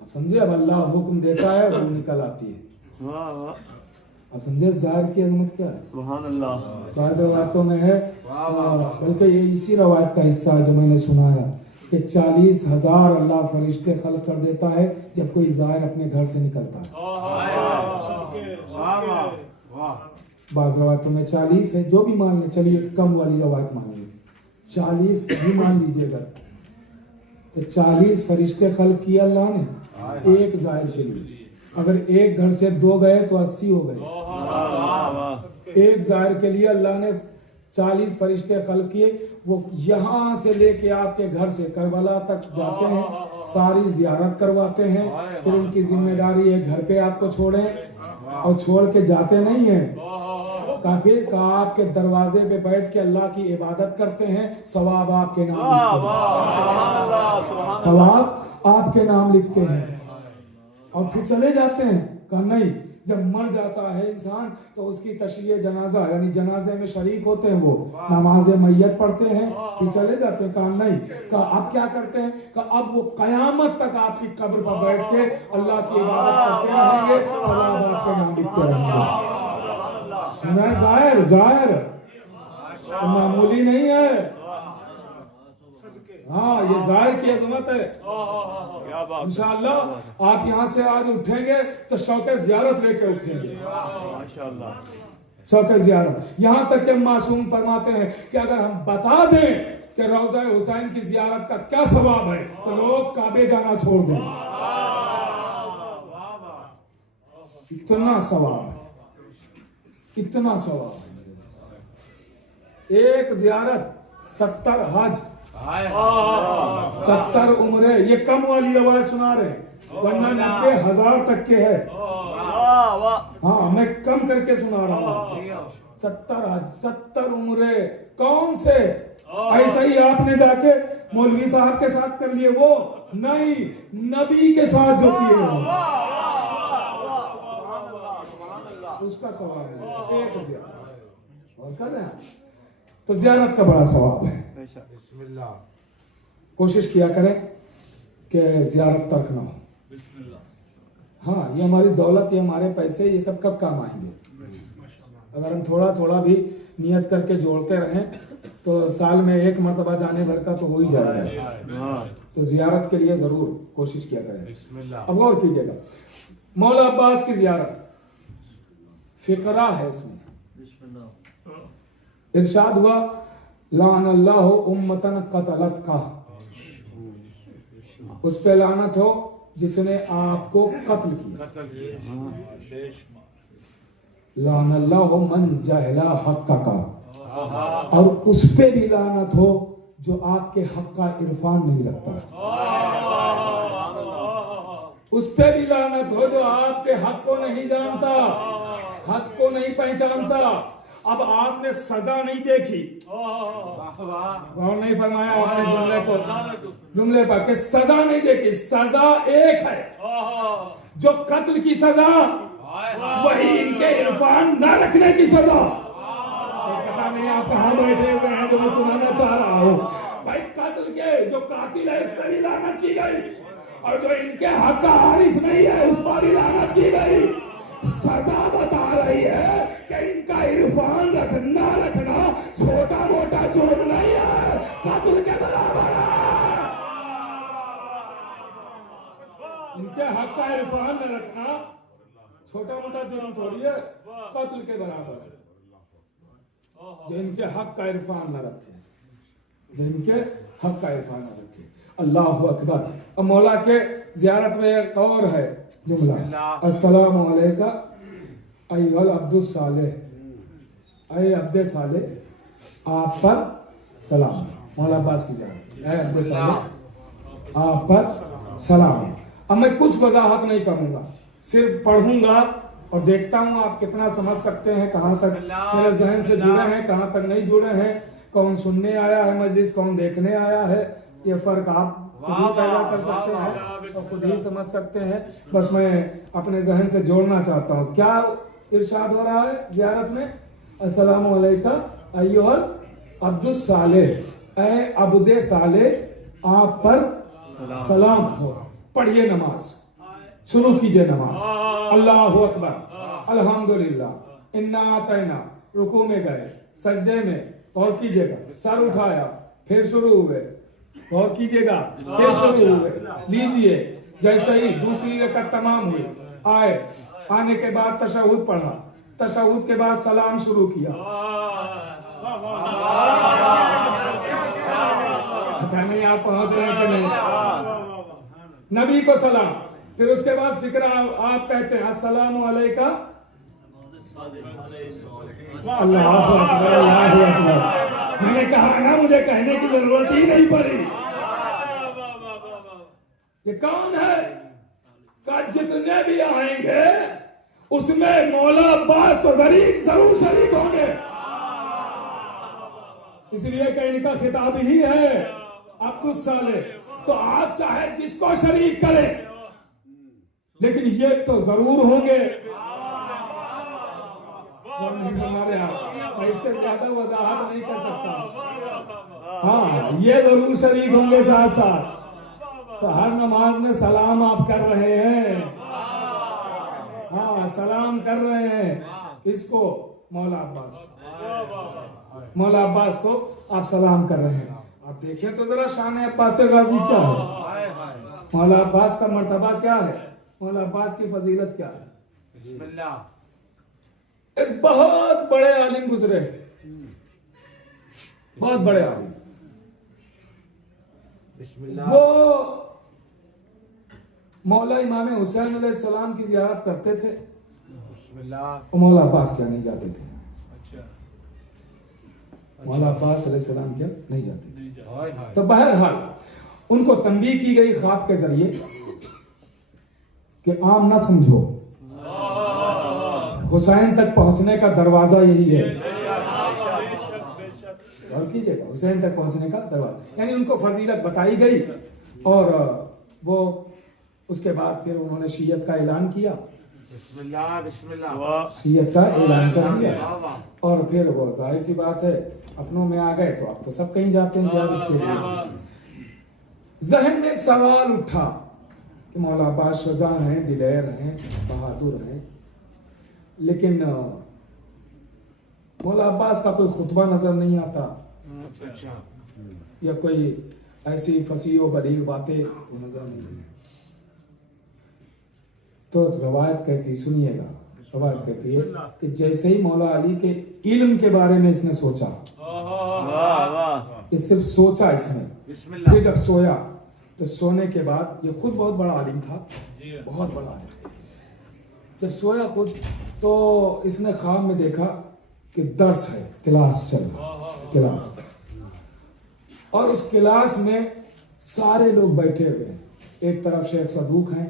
समझे? अब अल्लाह हुक्म देता है वो निकल आती है। अब समझे ज़ाहिर की अजमत क्या है। सुभान अल्लाह। बाज़ रवायतों में है, बल्कि ये इसी रवायत का हिस्सा है जो मैंने सुना है कि 40,000 अल्लाह फरिश्ते खल्क कर देता है जब कोई ज़ाहिर अपने घर से निकलता है। बाज़ रवायतों में 40 है, जो भी मान ले, चलिए कम वाली रवायत मान लीजिए, 40 भी मान लीजिएगा, तो 40 फरिश्ते खल्क किया अल्लाह ने एक ज़ाहिर के लिए। अगर एक घर से 2 गए तो 80 हो गए। एक ज़ाहिर के लिए अल्लाह ने 40 फरिश्ते खल्क किए, वो यहाँ से लेके आपके घर से करबला तक जाते हैं, सारी जियारत करवाते हैं, फिर उनकी जिम्मेदारी है घर पे आपको छोड़ें, और छोड़ के जाते नहीं हैं, फिर का आपके दरवाजे पे बैठ के अल्लाह की इबादत करते हैं, सवाब आपके नाम सवाब आपके नाम लिखते हैं, और फिर चले जाते हैं। कहा नहीं, जब मर जाता है इंसान तो उसकी तशरीह जनाजा यानी जनाजे में शरीक होते हैं, वो नमाज मैयत पढ़ते हैं, फिर चले जाते हैं। कहा नहीं, कहा अब क्या करते हैं, कहा अब वो कयामत तक आपकी कब्र पर बैठ के अल्लाह की इबादत करते रहेंगे, सवाब आपके नाम लिखते रहेंगे। मैं जाहिर जाहिर मामूली नहीं है। हाँ, ये जाहिर की अजमत है। इंशाअल्लाह आप यहाँ से आज उठेंगे तो शौक़ ज़ियारत लेके उठेंगे। शौक़ ज़ियारत, यहाँ तक के मासूम फरमाते हैं कि अगर हम बता दें कि रोज़ा हुसैन की ज़ियारत का क्या सवाब है तो लोग काबे जाना छोड़ दें। इतना सवाब है, इतना सवाब है। एक ज़ियारत 70 हज, 70 उम्रे। ये कम वाली आवाज सुना रहे हैं, वरना 90,000 तक के है। हाँ, मैं कम करके सुना रहा हूँ। 70 हज, 70 उम्रे। कौन से? ऐसा ही आपने जाके मौलवी साहब के साथ कर लिए? वो नहीं, नबी के साथ जो किए उसका सवाब है। एक ज़ियारत और कर रहे हैं तो ज़ियारत का बड़ा सवाब है। कोशिश किया करें कि ज़ियारत तर्क ना हो। हाँ, ये हमारी दौलत, ये हमारे पैसे, ये सब कब काम आएंगे? अगर हम थोड़ा थोड़ा भी नियत करके जोड़ते रहें तो साल में एक मरतबा जाने भर का तो हो ही जाएगा। तो ज़ियारत के लिए ज़रूर कोशिश किया करें। अब गौर कीजिएगा, मौला अब्बास की ज़ियारत फिकरा है। इसमें इरशाद हुआ, लानल्लाहु उम्मतन क़तलत का, उस पे लानत हो जिसने आपको कत्ल किया। लानल्लाहु मन जहला हक़्क़ का, और उस पे भी लानत हो जो आपके हक का इरफान नहीं रखता। उस पे भी लानत हो जो आपके हक को नहीं जानता, हक को नहीं पहचानता। अब आपने सजा नहीं देखी, और नहीं फरमाया आपने जुमले पर कि सजा नहीं देखी। सजा एक है, जो कत्ल की सजा, वही इनके इरफान न रखने की सजा। पता नहीं आप कहाँ बैठे हुए हैं जो मैं सुनाना चाह रहा हूँ। भाई, कत्ल के जो कातिल है उस पर भी लानत की गई, और जो इनके हक का आरिफ नहीं है उस पर भी लानत की गई। सजा बता रही है कि इनका इरफान रखना छोटा मोटा जुर्म नहीं है, कत्ल के बराबर है। इनके हक का इरफान न रखना छोटा मोटा जुर्म थोड़ी है, कत्ल के बराबर है। जो इनके हक का इरफान न रखे, जो इनके हक का इरफान न रखे। अल्लाहु अकबर। अब मौला के ज़ियारत में एक और है जुमला, अस्सलामु अलैका अय्युहल अब्दुस सालेह, अय अब्दे सालेह आप पर सलाम। मौला अब्बास की ज़ियारत, अय अब्दे सालेह आप पर सलाम। अब मैं कुछ वजाहत नहीं करूंगा, सिर्फ पढ़ूंगा और देखता हूँ आप कितना समझ सकते हैं, कहाँ तक मेरे जहन से जुड़े हैं, कहाँ तक नहीं जुड़े हैं, कौन सुनने आया है मजलिस, कौन देखने आया है। ये फर्क आप खुद ही पैदा कर सकते हैं और खुद ही समझ सकते हैं। बस मैं अपने जहन से जोड़ना चाहता हूँ। क्या इरशाद हो रहा है ज़ियारत में? अस्सलामु अलैका अय्युहल अब्दुस सालेह, ऐ अब्दे सालेह आप पर सलाम हो। पढ़िए नमाज, शुरू कीजिए नमाज। अल्लाहु अकबर, अल्हम्दुलिल्लाह, इन्ना आतैना, रुकू में गए, सजदे में और कीजिएगा, सर उठाया, फिर शुरू हुए, और कीजिएगा, फिर शुरू हुए। लीजिए, जैसे ही दूसरी रकअत तमाम हुई, आने के बाद तशहुद पढ़ा, तशहुद के बाद सलाम शुरू किया। पता नहीं आप पहुंच रहे हैं कि नहीं। नबी को सलाम, फिर उसके बाद फिक्रा आप कहते हैं अस्सलामु अलैका। अल्लाहु अकबर, अल्लाहु अकबर। मैंने कहा ना, मुझे कहने की जरूरत ही नहीं पड़ी। ये कौन है? का जितने भी आएंगे उसमें मौला अब्बास तो जरूर शरीक होंगे, इसलिए कि इनका खिताब ही है अब्दुस सालेह। तो आप चाहे जिसको शरीक करें, लेकिन ये तो जरूर होंगे। ऐसे ज्यादा वजाहत नहीं कर सकता। हाँ, ये जरूर शरीक होंगे साथ साथ। तो हर नमाज में सलाम आप कर रहे हैं। हाँ, सलाम कर रहे हैं। इसको मौला अब्बास को। मौला अब्बास को आप सलाम कर रहे हैं। आप देखिए तो जरा शान अब्बास गाजी क्या है, मौला अब्बास का मर्तबा क्या है, मौला अब्बास की फजीलत क्या है। बिस्मिल्लाह। एक बहुत बड़े आलिम गुजरे, बहुत बड़े आलिम। बिस्मिल्लाह। वो मौला इमाम हुसैन अलैहिस्सलाम की जियारत करते थे, बिस्मिल्लाह। और मौला अब्बास क्या नहीं जाते थे। अच्छा। मौला अब्बास अलैहिस्सलाम क्या नहीं जाते थे। हाय हाय। तो बहरहाल उनको तंबीह की गई ख्वाब के जरिए कि आम ना समझो, हुसैन तक पहुंचने का दरवाजा यही है। और कीजिएगा, हुसैन तक पहुंचने का दरवाजा, यानी उनको फजीलत बताई गई। और वो उसके बाद फिर उन्होंने शीयत का ऐलान किया, बिस्मिल्लाह बिस्मिल्लाह। शीयत का ऐलान कर दिया। वाह वाह। और फिर वो जाहिर सी बात है अपनों में आ गए तो अब तो सब कहीं जाते हैं जियारत के लिए। जहन में एक सवाल उठा कि मौला अब्बास शुजा हैं, दिलेर हैं, बहादुर हैं, लेकिन मौला अब्बास का कोई खुतबा नजर नहीं आता, अच्छा। या कोई ऐसी फसीह और बलीग बातें नजर नहीं आती। तो रवायत कहती, सुनिएगा, रवायत कहती है कि जैसे ही मौला अली के इल्म के बारे में इसने सोचा, ये सिर्फ सोचा इसने, बिस्मिल्लाह। फिर जब सोया तो सोने के बाद, ये खुद बहुत बड़ा आलिम था, बहुत बड़ा आलिम, जब सोया खुद तो इसने ख्वाब में देखा कि दर्स है, क्लास चल रहा, क्लास, और उस क्लास में सारे लोग बैठे हुए हैं। एक तरफ शेख सदूक हैं,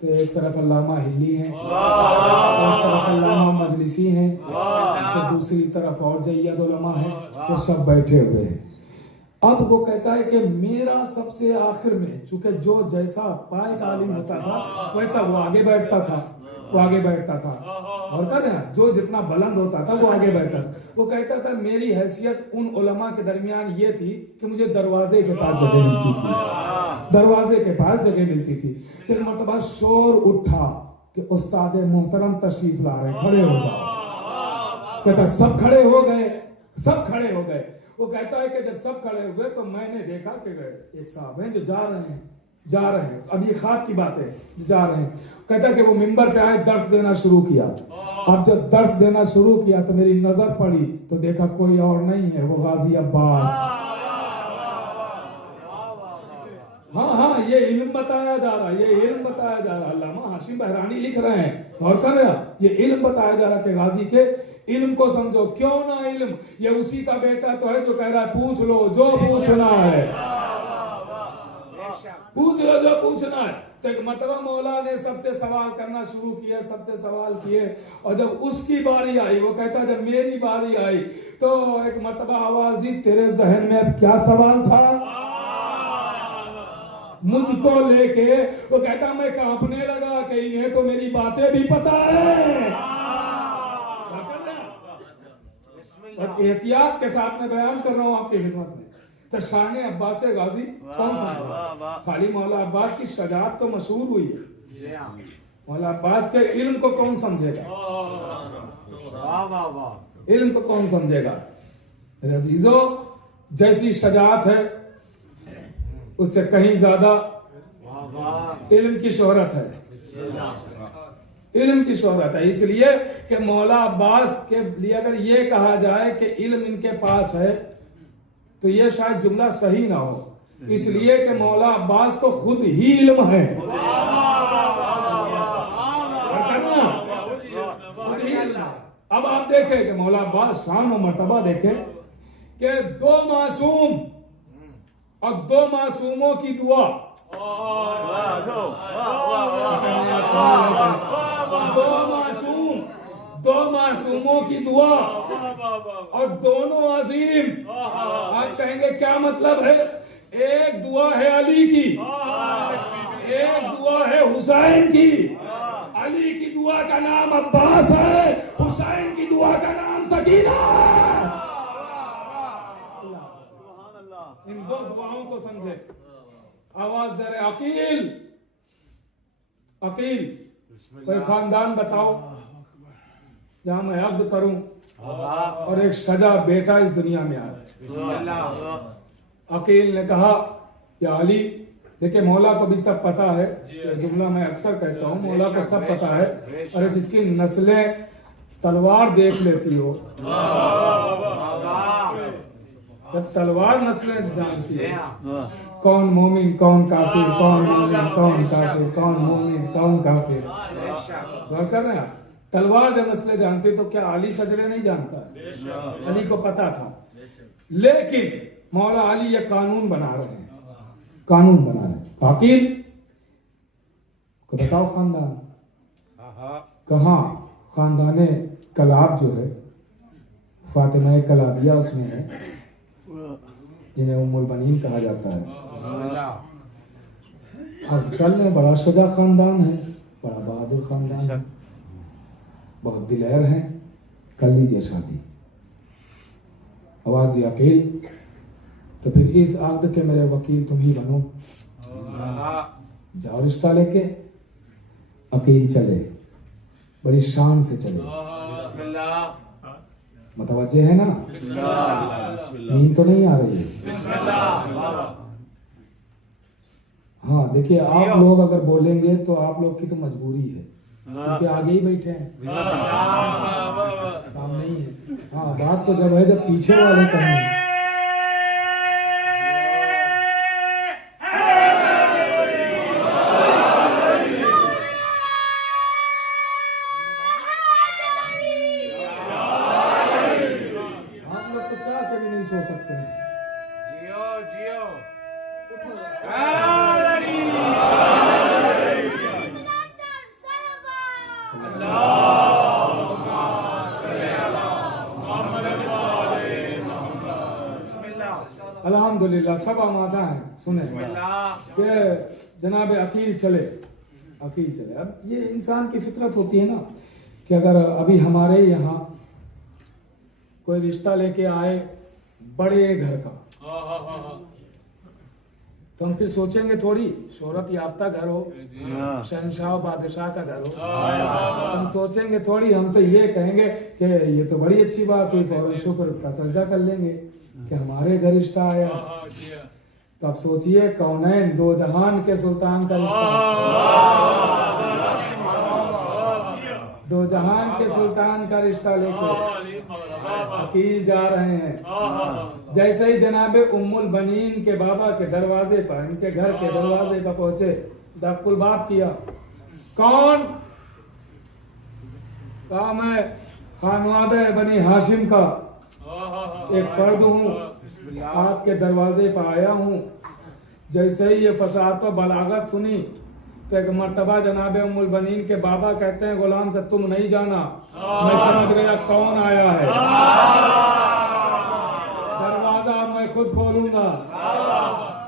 तो एक तरफ अल्लामा हिल्ली हैं, एक तरफ अल्लामा मजलिसी हैं, तो दूसरी तरफ और जय्यद उलमा हैं, वो सब बैठे हुए हैं। अब वो कहता है कि मेरा सबसे आखिर में, चूंकि जो जैसा पाए का आलिम होता था वैसा वो आगे बैठता था, वो आगे बैठता था, और क्या ना, जो जितना बुलंद होता था वो आगे बैठता था। वो कहता था मेरी हैसियत उन उलमा के दरमियान ये थी कि मुझे दरवाजे के पास जगह मिलती थी, दरवाजे के पास जगह मिलती थी। फिर मरतबा शोर उठा कि उस्ताद मोहतरम तशरीफ ला रहे, खड़े हो जाओ। कहता सब खड़े हो गए, सब खड़े हो गए। वो कहता है कि जब सब खड़े हुए तो मैंने देखा कि एक साहब हैं जो जा रहे हैं, अब ये ख्वाब की बात है, जो जा रहे हैं। कहता है कि वो मिंबर पे आए, दर्स देना शुरू किया। अब जब दर्स देना शुरू किया तो मेरी नजर पड़ी तो देखा कोई और नहीं है, वो गाजी अब्बास। हाँ, ये इल्म बताया जा रहा, ये इल्म बताया जा रहा। अल्लामा हाशिम बहरानी लिख रहे हैं और कर रहा, ये इल्म बताया जा रहा कि गाजी के इल्म को समझो। क्यों ना इल्म, ये उसी का बेटा तो है जो कह रहा है पूछ लो जो पूछना है, पूछ लो जो पूछना है। तो एक मतबा मौला ने सबसे सवाल करना शुरू किया, सबसे सवाल किए, और जब उसकी बारी आई, वो कहता जब मेरी बारी आई तो एक मतबा आवाज दी, तेरे जहन में अब क्या सवाल था मुझको लेके? वो कहता मैं कांपने लगा कि इन्हें तो मेरी बातें भी पता है। और एहतियात के साथ में बयान कर रहा हूं आपकी खिदमत में। तो शान अब्बास गाजी कौन सा, खाली मौला अब्बास की शजाअत तो मशहूर हुई है, मौला अब्बास के इल्म को कौन समझेगा? इल्म को कौन समझेगा? अजीजों, जैसी शजाअत है उससे कहीं ज्यादा इल्म की शोहरत है, इल्म की शोहरत है। इसलिए कि मौला अब्बास के लिए अगर ये कहा जाए कि इल्म इनके पास है तो ये शायद जुमला सही ना हो, इसलिए कि मौला अब्बास तो खुद ही इल्म है। अब आप देखें कि मौला अब्बास शान और मर्तबा देखें कि दो मासूम और दो मासूमों की दुआ, दो मासूमों की दुआ और दोनों अजीम। आप कहेंगे क्या मतलब है? एक दुआ है अली की, एक दुआ है हुसैन की। अली की दुआ का नाम अब्बास है, हुसैन की दुआ का नाम सकीना है। इन दो दुआओं को समझे। आवाज दे रहे अकील, अकील, कोई खानदान बताओ जहाँ मैं अब्द करूं और एक सजा बेटा इस दुनिया में आए। अकील ने कहा या अली, देखिए मौला को भी सब पता है, ये जुमला मैं अक्सर कहता हूँ, मौला को सब पता है। अरे जिसकी नस्लें तलवार देख लेती हो, जब तलवार नस्लें जानती है, कौन मोमिन कौन काफिर, कौन मोमिन कौन काफिर, कौन मोमिन कौन काफिर, गौर कर रहे हैं। तलवार जब नस्लें जानती तो क्या अली शजरे नहीं जानता? अली को पता था। लेकिन मौला अली ये कानून बना रहे हैं, कानून बना रहे हैं। अकील को बताओ खानदान कहाँ, खानदाने कलाब जो है, फातिमा कलाबिया उसमें है, जिन्हें उम्मुल बनीन कहा जाता है। अब्दुल में बड़ा शुजा खानदान है, बड़ा बहादुर खानदान है, बहुत दिलेर हैं। कर लीजिए शादी। आवाज दी अकील, तो फिर इस आक्द के मेरे वकील तुम ही बनो। जाओ रिश्ता लेके। अकील चले, बड़ी शान से चले। मतवज्जे है ना? नींद तो नहीं आ रही है? हाँ देखिए, आप लोग अगर बोलेंगे तो आप लोग की तो मजबूरी है, क्योंकि आगे ही बैठे हैं, सामने ही है। हाँ बात तो जब है जब पीछे वाले कहें। सो सकते हैं। जियो जियो अल्हम्दुलिल्लाह सब आमादा है। सुने फिर जनाब अकील चले। अब ये इंसान की फितरत होती है ना कि अगर अभी हमारे यहाँ कोई रिश्ता लेके आए बड़े घर का, तो हम फिर सोचेंगे थोड़ी शोहरत याफ्ता घर हो, शहंशाह बादशाह का घर हो, तो हम सोचेंगे थोड़ी, हम तो ये कहेंगे कि ये तो बड़ी अच्छी बात हुई, फौरन शुक्र का सजदा कर लेंगे कि हमारे घर रिश्ता आया। तो अब सोचिए कौनैन दो जहान के सुल्तान का रिश्ता, दो जहान के सुल्तान का रिश्ता लेके अकील जा रहे हैं। जैसे ही जनाबे उम्मुल बनीन के बाबा के दरवाजे पर, इनके घर के दरवाजे पर पहुंचे, दक्कुल बाप किया, कौन? कहा मैं खानवादे बनी हाशिम का एक फर्द हूँ, आपके दरवाजे पर आया हूँ। जैसे ही ये फसात व बलागत सुनी तो एक मर्तबा जनाबे उम्मुल बनीन के बाबा कहते हैं, गुलाम से तुम नहीं जाना, मैं समझ गया कौन आया है, दरवाजा मैं खुद खोलूंगा,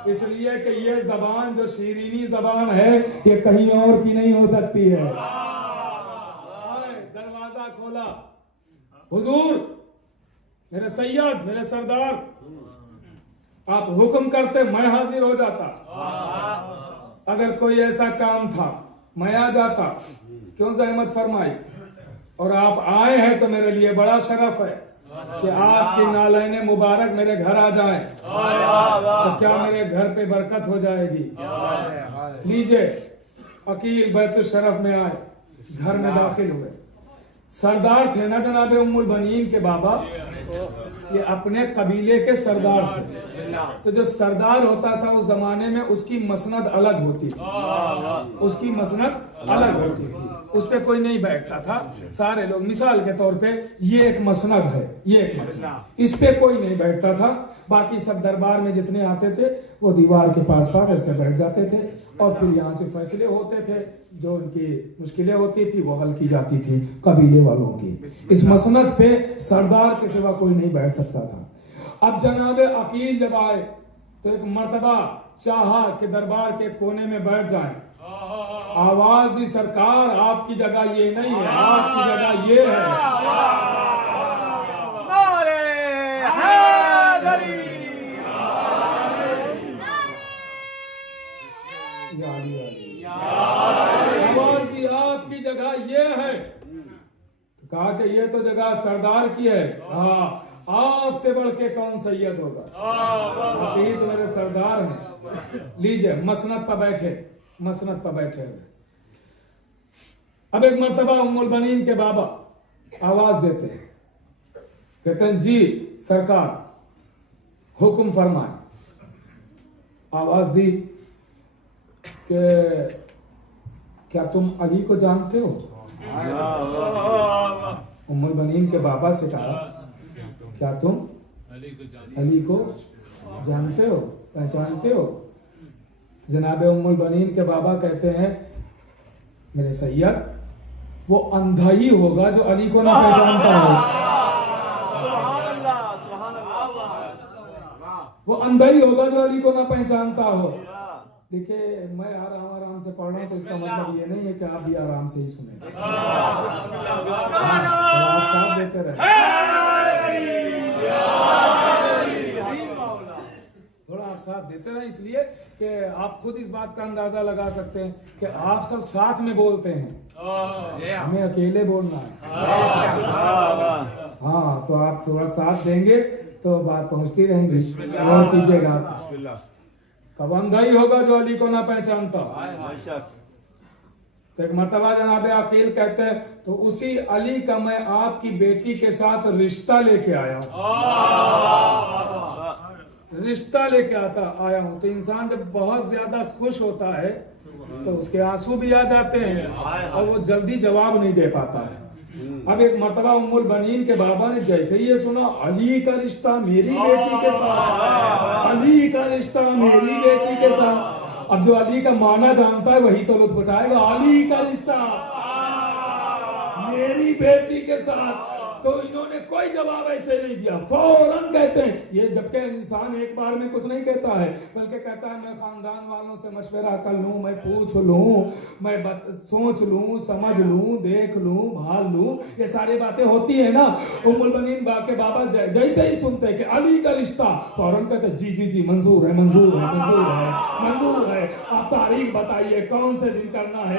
इसलिए कि ये जबान जो शीरीनी जबान है ये कहीं और की नहीं हो सकती है। दरवाजा खोला, हुजूर मेरे सैयद, मेरे सरदार, आप हुक्म करते मैं हाजिर हो जाता, अगर कोई ऐसा काम था मैं आ जाता, क्यों जहमत फरमाई? और आप आए हैं तो मेरे लिए बड़ा शरफ है कि आपकी नालैने मुबारक मेरे घर आ जाएं, तो क्या मेरे घर पे बरकत हो जाएगी। लीजिए, अकील बैतुल शरफ में आए, घर में दाखिल हुए। सरदार थे ना जनाबे उम्मुल बनीन के बाबा, ये अपने कबीले के सरदार थे। तो जो सरदार होता था उस जमाने में उसकी मसनद अलग होती थी, उसकी मसनद अलग होती थी, उस पे कोई नहीं बैठता था। सारे लोग, मिसाल के तौर पे ये एक मसनद है, ये एक मसनद, इस पे कोई नहीं बैठता था। बाकी सब दरबार में जितने आते थे वो दीवार के पास ऐसे बैठ जाते थे और फिर यहाँ से फैसले होते थे, जो उनकी मुश्किलें होती थी वो हल की जाती थी कबीले वालों की। इस मसनद पे सरदार के सिवा कोई नहीं बैठ सकता था। अब जनाबे अकील जब आए तो एक मर्तबा चाहा कि दरबार के कोने में बैठ जाएं। आवाज दी, सरकार आपकी जगह ये नहीं है, आपकी जगह ये है। आवाज दी, आपकी जगह ये है। तो कहा कि ये तो जगह सरदार की है, हाँ आपसे बढ़ के कौन सैयद होगा, आप ही तो मेरे सरदार हैं। लीजिए मसनद पर बैठे, मसनद पर बैठे हुए। अब एक मर्तबा उम्मुल बनीन के बाबा आवाज देते हैं, कहते हैं जी सरकार हुक्म फरमाए। आवाज दी कि क्या तुम अली को जानते हो? उम्मुल बनीन के बाबा से कहा क्या तुम अली को जानते हो, पहचानते हो? जनाब उम्मुल बनीन के बाबा कहते हैं मेरे सैयद वो अंधा ही होगा जो अली को ना पहचानता हो। वो अंधा ही होगा जो अली को ना पहचानता हो। देखिए मैं आ रहा हूँ आराम से पढ़ रहा हूँ तो इसका मतलब ये नहीं है कि आप भी आराम से ही सुने। आप साथ देते रहे, थोड़ा आप साथ देते रहे, इसलिए कि आप खुद इस बात का अंदाजा लगा सकते हैं कि आप सब साथ में बोलते हैं, हमें अकेले बोलना है। हाँ तो आप थोड़ा साथ देंगे तो बात पहुंचती रहेंगी। और कीजिएगा, कब अंधा ही होगा जो अली को ना पहचानता। तो एक मर्तबा जनाबे अकील कहते हैं तो उसी अली का मैं आपकी बेटी के साथ रिश्ता लेके आया हूं, रिश्ता लेके आया हूं। तो इंसान जब बहुत ज्यादा खुश होता है तो उसके आंसू भी आ जाते हैं और वो जल्दी जवाब नहीं दे पाता है। अब एक मर्तबा उम्मुल बनीन के बाबा ने जैसे ही ये सुना अली का रिश्ता मेरी बेटी के साथ, अली का रिश्ता मेरी बेटी के साथ। अब जो अली का माना जानता है वही तो लुत्फ उठाएगा, अली का रिश्ता मेरी बेटी के साथ। तो इन्होंने कोई जवाब ऐसे नहीं दिया, फौरन कहते हैं ये, जबकि इंसान एक बार में कुछ नहीं कहता है बल्कि कहता है मैं खानदान वालों से मशवरा कर लूं, मैं पूछ लूं, मैं सोच लूं, समझ लूं, देख लूं, भाल लूं, ये सारी बातें होती है ना। उम्मुल बनीन के बाबा जैसे ही सुनते कि अली का रिश्ता, फौरन कहते जी जी जी मंजूर है, मंजूर है, मंजूर है, मंजूर है। आप तारीख बताइए कौन से दिन करना है,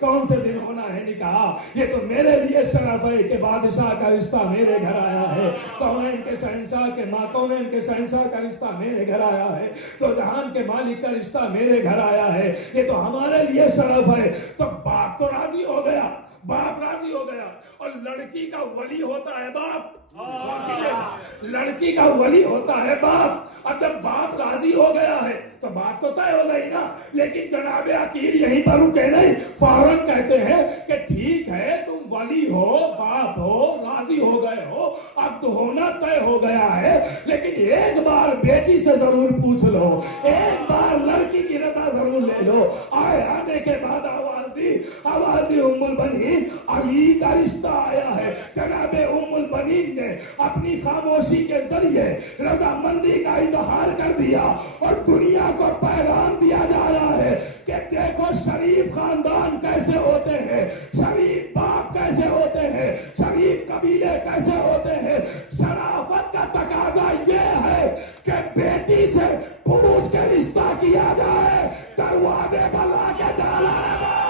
कौन से दिन होना है निकाह। ये तो मेरे लिए शरफ है कि बादशाह का रिश्ता मेरे घर आया है, कौनैन के शहंशाह के कौनैन के शहंशाह का रिश्ता मेरे घर आया है, तो जहान के मालिक का रिश्ता मेरे घर आया है। ये तो हमारे लिए शरफ है। तो बाप तो राजी हो गया, बाप राजी हो गया। और लड़की का वली होता है बाप, लड़की का वली होता है बाप। अब जब बाप राजी हो गया है तो बात तो तय हो गई ना। लेकिन जनाबे अकील यहीं पर रुके नहीं, फौरन कहते हैं कि ठीक है तुम वली हो, बाप हो, राजी हो गए हो, अब तो होना तय हो गया है, लेकिन एक बार बेटी से जरूर पूछ लो, एक बार लड़की की रजा जरूर ले लो। आने के बाद आवाज दी उम्मुल बनीन अली का रिश्ता आया है। जनाबे उम्मुल बनीन ने अपनी खामोशी के जरिए रजामंदी का इजहार कर दिया और दुनिया को पैगाम दिया जा रहा है कि देखो शरीफ खानदान कैसे होते हैं, शरीफ बाप कैसे होते हैं, शरीफ कबीले कैसे होते हैं। शराफत का तकाजा ये है कि बेटी से पूछ के रिश्ता किया जाए, दरवाजे पर लाके डाला ना जाए।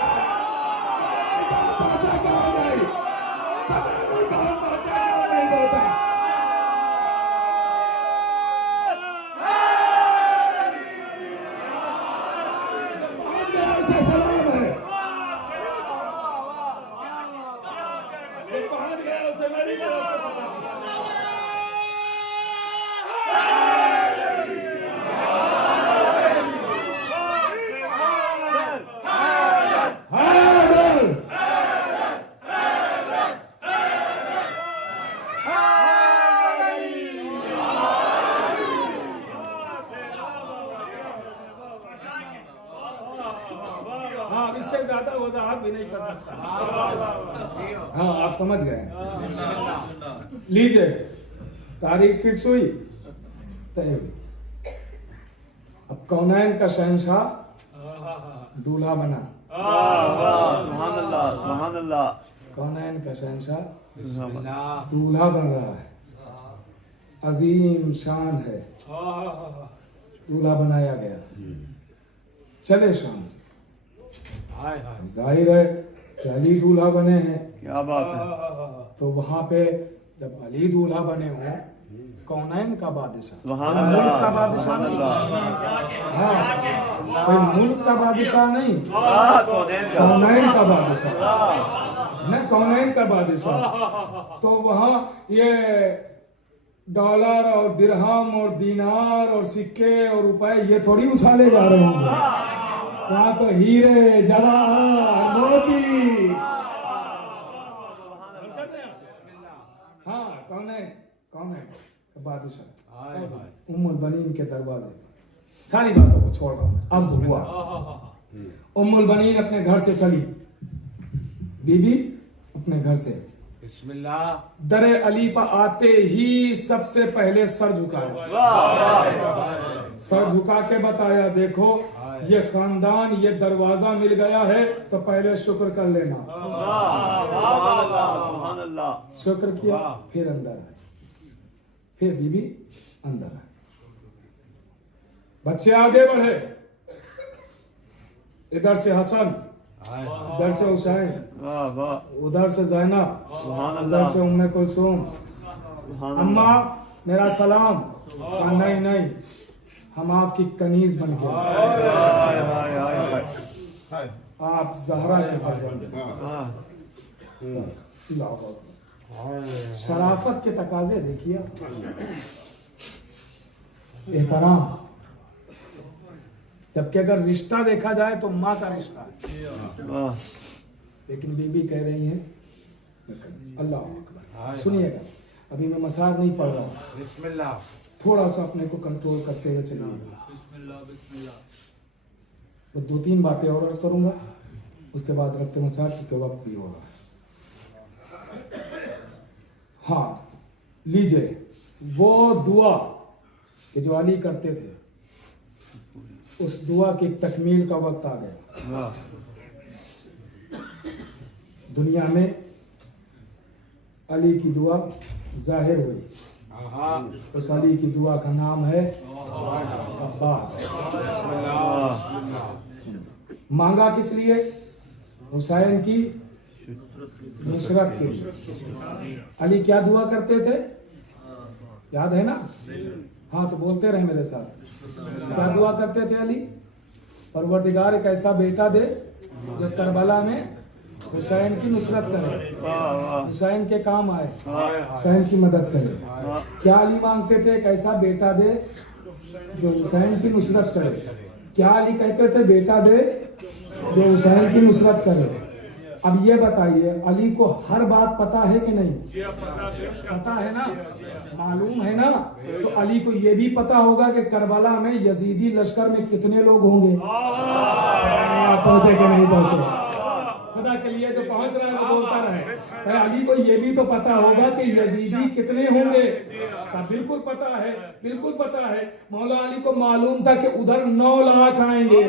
इससे ज्यादा वजाहत भी नहीं कर सकता। हाँ आप समझ गए। लीजिए तारीख फिक्स हुई, तय हुई। अब कौनैन का शहंशाह दूल्हा बना। सुभान अल्लाह, सुभान अल्लाह। कौनैन का शहंशाह दूल्हा बन रहा है, अजीम शान है, दूल्हा बनाया गया। चले शाम से, जाहिर है कि अली दूल्हा बने हैं, क्या बात है। तो वहां पे जब अली दूल्हा बने हो, कौनैन का बादशाह, सुभान मुल्क अल्लाह, का बादशाह नहीं, हाँ कोई मुल्क का बादशाह नहीं, कौनैन का बादशाह न, कौनैन का बादशाह। तो वहाँ ये डॉलर और दिरहम और दीनार और सिक्के और रुपए ये थोड़ी उछाले जा रहे होंगे, वहाँ तो हीरे जवाहर मोती। हाँ कौन है बादशाह, उम्मुल बनीन के दरवाजे। सारी बातों को छोड़ रहा हूँ, अब हुआ उम्मुल बनीन अपने घर से चली, बीबी अपने घर से बिस्मिल्लाह दरे अली पर आते ही सबसे पहले सर झुकाया, सर झुका के बताया देखो ये खानदान, ये दरवाजा मिल गया है तो पहले शुक्र कर लेना। शुक्र किया, फिर अंदर आए, फिर बीबी अंदर आए, बच्चे आगे बढ़े, इधर से हसन, इधर से हुसैन, उधर से ज़ैनब, उधर से उम्मे कुलसूम। अम्मा मेरा सलाम। नहीं नहीं, हम आपकी कनीज बन गए, आप ज़हरा के फर्जंद हैं। शराफत के तकाजे देखिए, एहतराम। जबकि अगर रिश्ता देखा जाए तो माँ का रिश्ता है, लेकिन बीबी कह रही है अल्लाह अकबर। सुनिएगा, अभी मैं मसाज नहीं पढ़ रहा हूँ, बिस्मिल्लाह, थोड़ा सा अपने को कंट्रोल करते हुए चलिए। बिस्मिल्लाह बिस्मिल्लाह। वो 2-3 बातें और अर्ज करूंगा, उसके बाद रखते मसाज क्योंकि वक्त भी होगा। हाँ लीजिए, वो दुआ कि जो अली करते थे, उस दुआ की तकमील का वक्त आ गया। दुनिया में अली की दुआ जाहिर हुई, उस अली की दुआ का नाम है अब्बास। मांगा किस लिए? हुसैन की नुसरत के लिए। अली क्या दुआ करते थे, याद है ना? हाँ तो बोलते रहे मेरे साथ, क्या दुआ करते थे अली? परवरदिगार एक ऐसा बेटा दे जो करबला में हुसैन की नुसरत करे, हुसैन के काम आए, हुसैन की मदद करे। क्या अली मांगते थे? एक ऐसा बेटा दे जो हुसैन की नुसरत करे। क्या अली कहते थे? बेटा दे जो हुसैन की नुसरत करे। अब ये बताइए, अली को हर बात पता है कि नहीं? पता है ना, मालूम है ना? तो अली को ये भी पता होगा कि करबला में यजीदी लश्कर में कितने लोग होंगे। पहुंचे कि नहीं पहुंचे? खुदा के लिए जो पहुंच रहा है वो बोलता रहे। अली को ये भी तो पता होगा कि यजीदी कितने होंगे। बिल्कुल पता है, बिल्कुल पता है। मौला अली को मालूम था कि उधर 9 लाख आएंगे,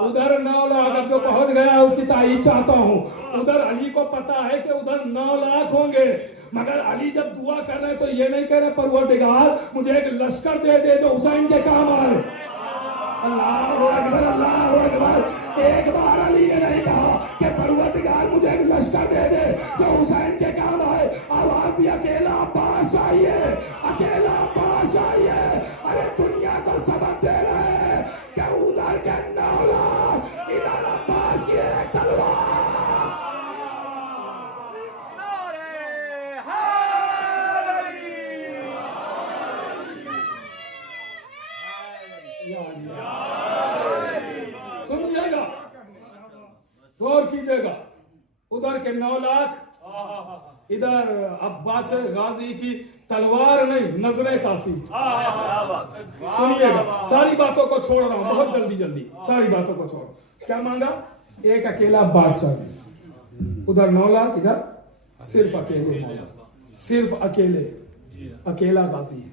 उधर 9 लाख। जो पहुंच गया उसकी तारीफ चाहता हूँ। उधर अली को पता है कि उधर 9 लाख होंगे, मगर अली जब दुआ कर रहे तो ये नहीं कह रहे परवरदिगार मुझे एक लश्कर दे दे जो हुसैन के काम आए। अल्लाहु अकबर, अल्लाहु अकबर। एक बार अली ने नहीं कहा कि परवरदिगार मुझे एक लश्कर दे दे जो हुसैन के काम आए। आवाज दी अकेला अब्बास आइए, अकेला अब्बास आइए। अरे दुनिया को सबक दे रहे हैं कि उधर के 9 लाख, इधर अब्बास की एक तलवार। सुनिएगा, गौर कीजिएगा। उधर के 9 लाख, इधर अब्बास गाजी की तलवार नहीं, नजरें काफी। सुनिएगा, सारी बातों को छोड़ रहा हूं, बहुत जल्दी जल्दी सारी बातों को छोड़। क्या मांगा? एक अकेला अब्बास चाहिए। उधर 9 लाख, इधर सिर्फ अकेले, सिर्फ अकेले, अकेला गाजी है,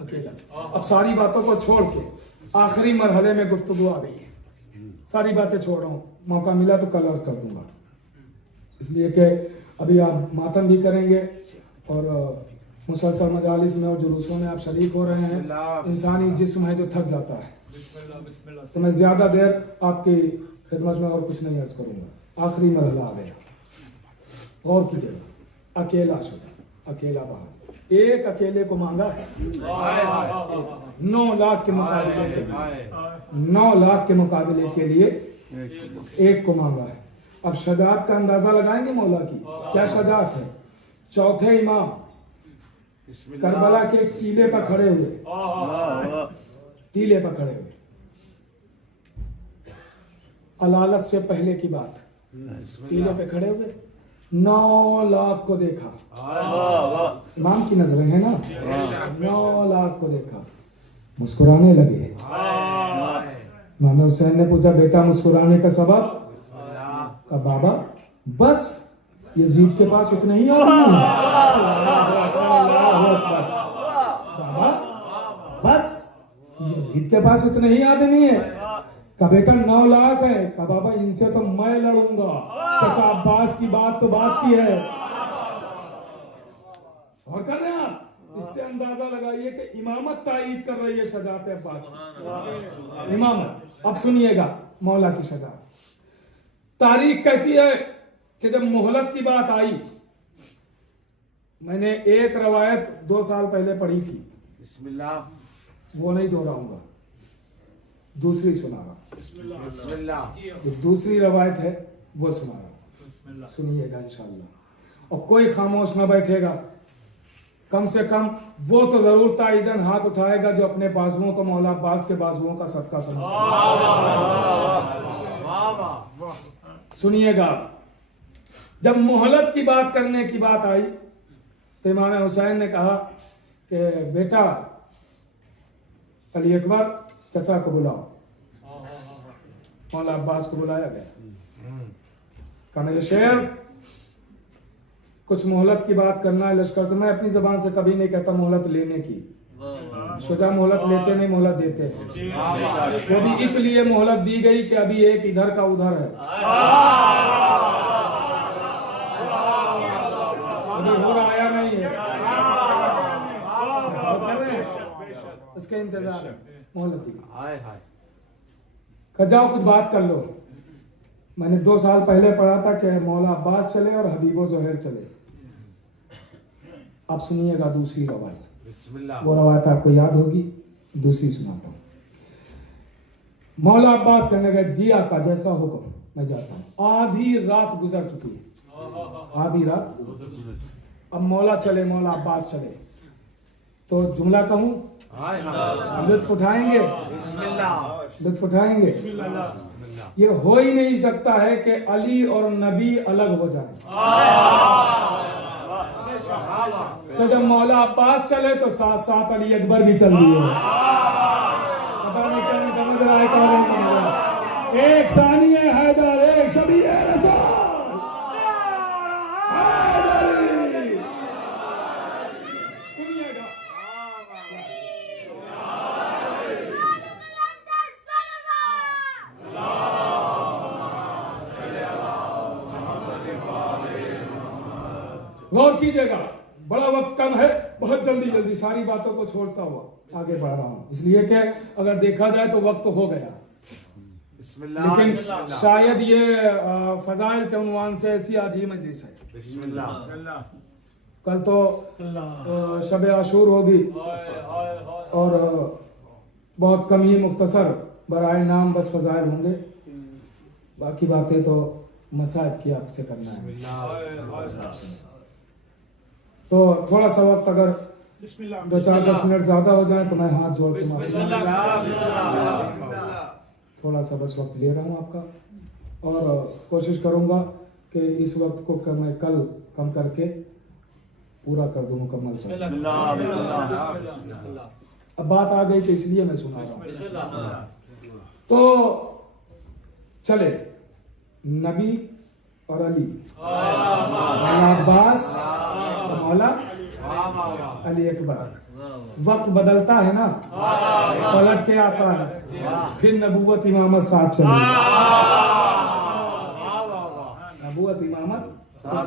अकेला। अब सारी बातों को छोड़ के आखिरी मरहले में गुफ्तगू आ गई है। सारी बातें छोड़ रहा हूँ, मौका मिला तो कल अर्ज कर दूंगा, इसलिए कि अभी आप मातम भी करेंगे और मुसलसल मजालिस में और जुलूसों में आप शरीक हो रहे हैं। इंसानी जिस्म है जो थक जाता है, तो मैं ज्यादा देर आपकी खिदमत में और कुछ नहीं अर्ज करूंगा। आखिरी मरहला आ गया, गौर कीजिएगा। अकेला शुदा, अकेला बाहर, एक अकेले को मांगा है 9 लाख के मुकाबले के लिए, 9 लाख के मुकाबले के लिए एक को मांगा है। अब शजात का अंदाजा लगाएंगे मौला की, क्या शजात है। चौथे इमाम करबला के टीले पर खड़े हुए, टीले पर खड़े हुए, अलालत से पहले की बात, टीले पे खड़े हुए, 9 लाख को देखा, इमाम की नजरें है ना, 9 लाख को देखा, मुस्कुराने लगे। इमाम हुसैन ने पूछा, बेटा मुस्कुराने का सबब? का बाबा बस यजीद के पास उतना ही आदमी है। बाबा बस यजीद के पास उतना ही आदमी है। का बेटा 9 लाख है। का बाबा इनसे तो मैं लड़ूंगा। चचा अब्बास की बात तो बात की है। और कर रहे हैं आप, इससे अंदाजा लगाइए कि इमामत तायीद कर रही है शजात अब्बास की इमामत। अब सुनिएगा मौला की शजात। तारीख कहती है कि जब मोहलत की बात आई, मैंने एक रवायत 2 साल पहले पढ़ी थी, बिस्मिल्लाह, वो नहीं दोहराऊंगा, दूसरी सुना रहा, बिस्मिल्लाह। जो दूसरी रवायत है वो सुना रहा, सुनिएगा इंशाअल्लाह। और कोई खामोश ना बैठेगा, कम से कम वो तो जरूर ताईदन हाथ उठाएगा जो अपने बाजुओं को मौला अब्बास के बाजुओं का सदका समझता है। सुनिएगा, जब मोहलत की बात करने की बात आई तो इमाम हुसैन ने कहा कि बेटा अली अकबर चचा को बुलाओ। मौला अब्बास को बुलाया गया। कहा मेरे शेर, कुछ मोहलत की बात करना है लश्कर से। मैं अपनी जबान से कभी नहीं कहता मोहलत लेने की, शुजा मोहलत लेते नहीं, मोहलत देते हैं। वो भी इसलिए मोहलत दी गई कि अभी एक इधर का उधर है, अभी हो आया नहीं है, इसका इंतजार है, मोहलत दी। जाओ कुछ बात कर लो। मैंने 2 साल पहले पढ़ा था कि मौला अब्बास चले और हबीबो जोहर चले। आप सुनिएगा दूसरी रवायत, वो रवायत आपको याद होगी, दूसरी सुनाता हूँ। मौला अब्बास कहने लगे, जी आका जैसा हुक्म, मैं जाता हूँ। आधी रात गुजर चुकी है, आधी रात। अब मौला चले, मौला अब्बास चले, तो जुमला कहूँ, लुत्फ उठाएंगे, लुत्फ उठाएंगे। ये हो ही नहीं सकता है कि अली और नबी अलग हो जाए। तो जब मौला अब्बास चले तो साथ साथ अली अकबर भी चल दिए। पता नहीं क्या नहीं समझ रहा है, क्या नहीं समझ रहा। एक सानी है हैदर, एक शबी है रसूल। सुनिएगा, गौर कीजिएगा, बड़ा वक्त कम है, बहुत जल्दी जल्दी सारी बातों को छोड़ता हुआ आगे बढ़ रहा हूं, इसलिए कि अगर देखा जाए तो वक्त हो गया। लेकिन शायद ये फजाइल के उन्वान से ऐसी आज ही मजलिस है। कल तो शब आशूर होगी और बहुत कम ही मुख्तसर बराए नाम बस फजाइल होंगे, बाकी बातें तो मसाइब की आपसे करना है। तो थोड़ा सा वक्त अगर 2-4-10 मिनट ज्यादा हो जाए तो मैं हाथ जोड़ के थोड़ा सा बस वक्त ले रहा हूँ आपका, और कोशिश करूंगा कि इस वक्त को मैं कल कम करके पूरा कर दूं मुकम्मल। अब बात आ गई तो इसलिए मैं सुना रहा हूँ। तो चले, नबी और अली, अब्बास मौला अली अकबर। वक्त बदलता है ना, पलट के आता है, फिर नबूवत इमामत साथ चली। नबूवत इमामत साथ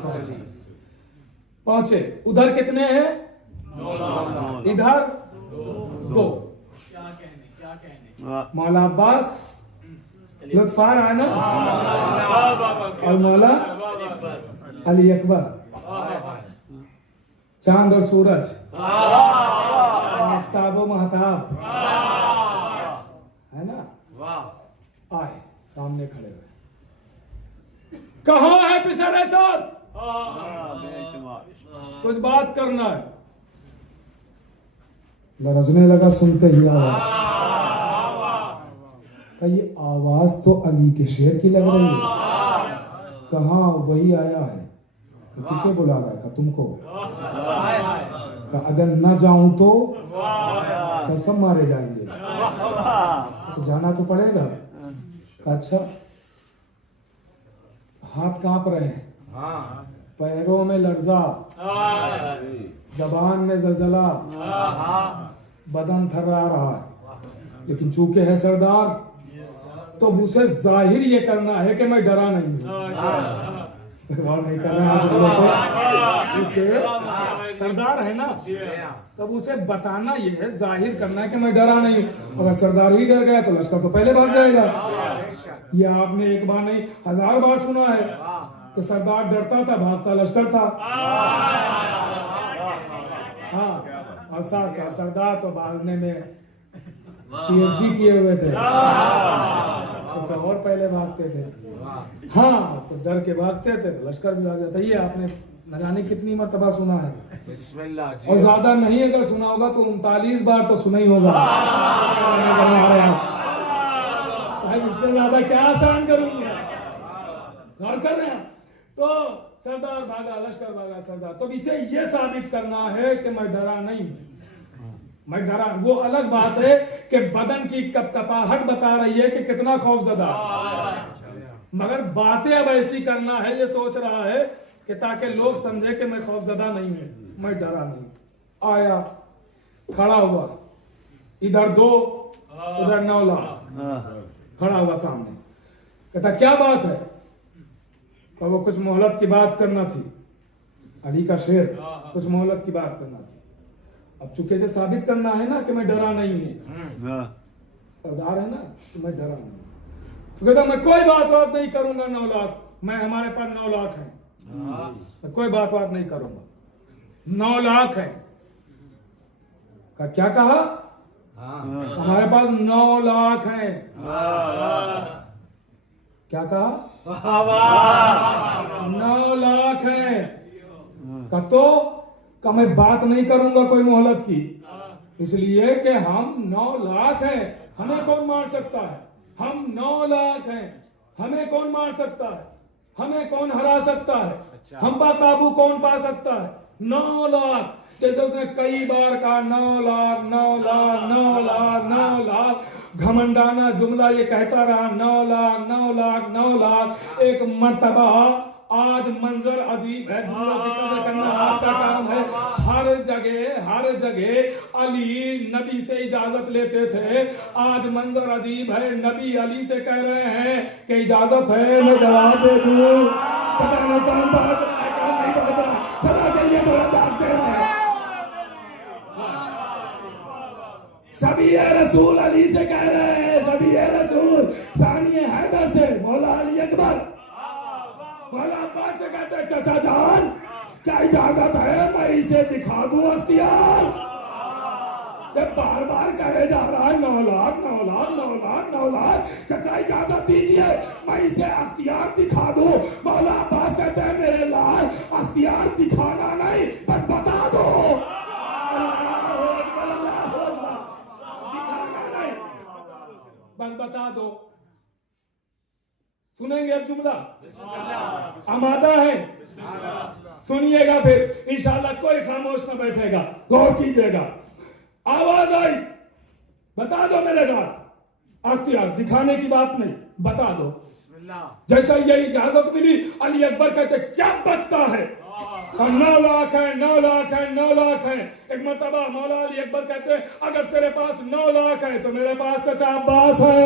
पहुंचे। उधर कितने हैं? इधर 2। मौला अब्बास, लुत्फ आ रहा है ना, और मौला अली अकबर। चांद और सूरज, आफ्ताब और महताब, है ना, आए सामने खड़े हुए। कहाँ है पिसरे साथ? कुछ बात करना है। लरजने लगा सुनते ही आवाज। ये आवाज तो अली के शेर की लग रही है। कहाँ वही आया है? किसे बुला रहा है? का तुमको? का अगर न जाऊं तो सब मारे जाएंगे, तो जाना तो पड़ेगा। अच्छा, हाथ कांप रहे हैं, पैरों में लर्जा, जबान में जलजला, बदन थर्रा रहा है, लेकिन चूंकि है सरदार तो उसे जाहिर ये करना है कि मैं डरा नहीं हूं। नहीं करना उसे सरदार है ना, तब उसे बताना ये है, जाहिर करना है कि मैं डरा नहीं हूं। अगर सरदार ही डर गया तो लश्कर तो पहले भाग जाएगा। ये आपने एक बार नहीं 1000 बार सुना है कि सरदार डरता था, भागता लश्कर था। हाँ, और साथ साथ सरदार तो भागने में PhD किए हुए थे, तो और पहले भागते थे। हाँ, तो डर के भागते थे तो लश्कर भी भाग जाता। ये आपने न जाने कितनी मर्तबा सुना है, और ज्यादा नहीं अगर सुना होगा तो 39 बार तो सुना ही होगा। इससे ज्यादा क्या आसान करूंगा, गौर कर रहे हैं। तो सरदार भागा, लश्कर भागा, सरदार। तो इसे ये साबित करना है कि मैं डरा नहीं, मैं डरा। वो अलग बात है कि बदन की कपकपाहट बता रही है कि कितना खौफजदा, मगर बातें अब ऐसी करना है, ये सोच रहा है कि ताकि लोग समझे कि मैं खौफजदा नहीं हूं, मैं डरा नहीं। आया, खड़ा हुआ, इधर 2 उधर 9 लाख, खड़ा हुआ सामने। कहता क्या बात है? और वो कुछ मोहलत की बात करना थी। अली का शेर, कुछ मोहलत की बात करना थी। अब चुके से साबित करना है ना कि मैं डरा नहीं हूं, सरदार है ना, तो मैं डरा नहीं। तो कहता मैं कोई बात नहीं करूंगा। 9 लाख, मैं हमारे पास 9 लाख है, मैं कोई बात नहीं करूंगा। 9 लाख है। का क्या कहा? हमारे पास 9 लाख है। क्या कहा? 9 लाख है। का तो का मैं बात नहीं करूंगा कोई मोहलत की, इसलिए कि हम 9 लाख हैं, हमें कौन मार सकता है? हम 9 लाख हैं, हमें कौन मार सकता है? हमें कौन हरा सकता है? हम पर काबू कौन पा सकता है? 9 लाख। जैसे उसने कई बार कहा 9 लाख, 9 लाख, 9 लाख, 9 लाख, घमंडाना जुमला ये कहता रहा 9 लाख, 9 लाख, 9 लाख। एक मर्तबा आज मंजर अजीब है, जुमलों की कदर करना आपका काम है। हर जगह अली नबी से इजाजत लेते थे। आज मंजर अजीब है, नबी अली से कह रहे हैं कि इजाजत है, मैं जवाब दे दूं। पता नहीं कौन बात रहा है, कौन नहीं बात रहा, खुदा के लिए थोड़ा जानते रहे। शबीए रसूल अली से कह रहे हैं, शबीए रसूल सानिए हैदर से मौला अली अकबर, मौला अब्बास से कहते हैं चाचा जान क्या इजाजत है मैं इसे दिखा दूं अख्तियार? बार बार कहे जा रहा है 9 लाख, 9 लाख, 9 लाख, 9 लाख। चाचा इजाजत दीजिए मैं इसे अख्तियार दिखा दूं। मौला अब्बास कहते हैं मेरे लाल अख्तियार दिखाना नहीं, बस बता दो। बस बता दो। सुनेंगे अब जुमला? आमादा है, सुनिएगा फिर इंशाल्लाह, कोई खामोश न बैठेगा, गौर कीजिएगा। आवाज आई, बता दो मेरे साथ, अख्तियार दिखाने की बात नहीं, बता दो। जैसा ये इजाजत मिली, अली अकबर कहते क्या बकता है? 9 लाख है, 9 लाख है, 9 लाख है। एक मर्तबा मौला अली अकबर कहते अगर तेरे पास 9 लाख है तो मेरे पास चाचा अब्बास है।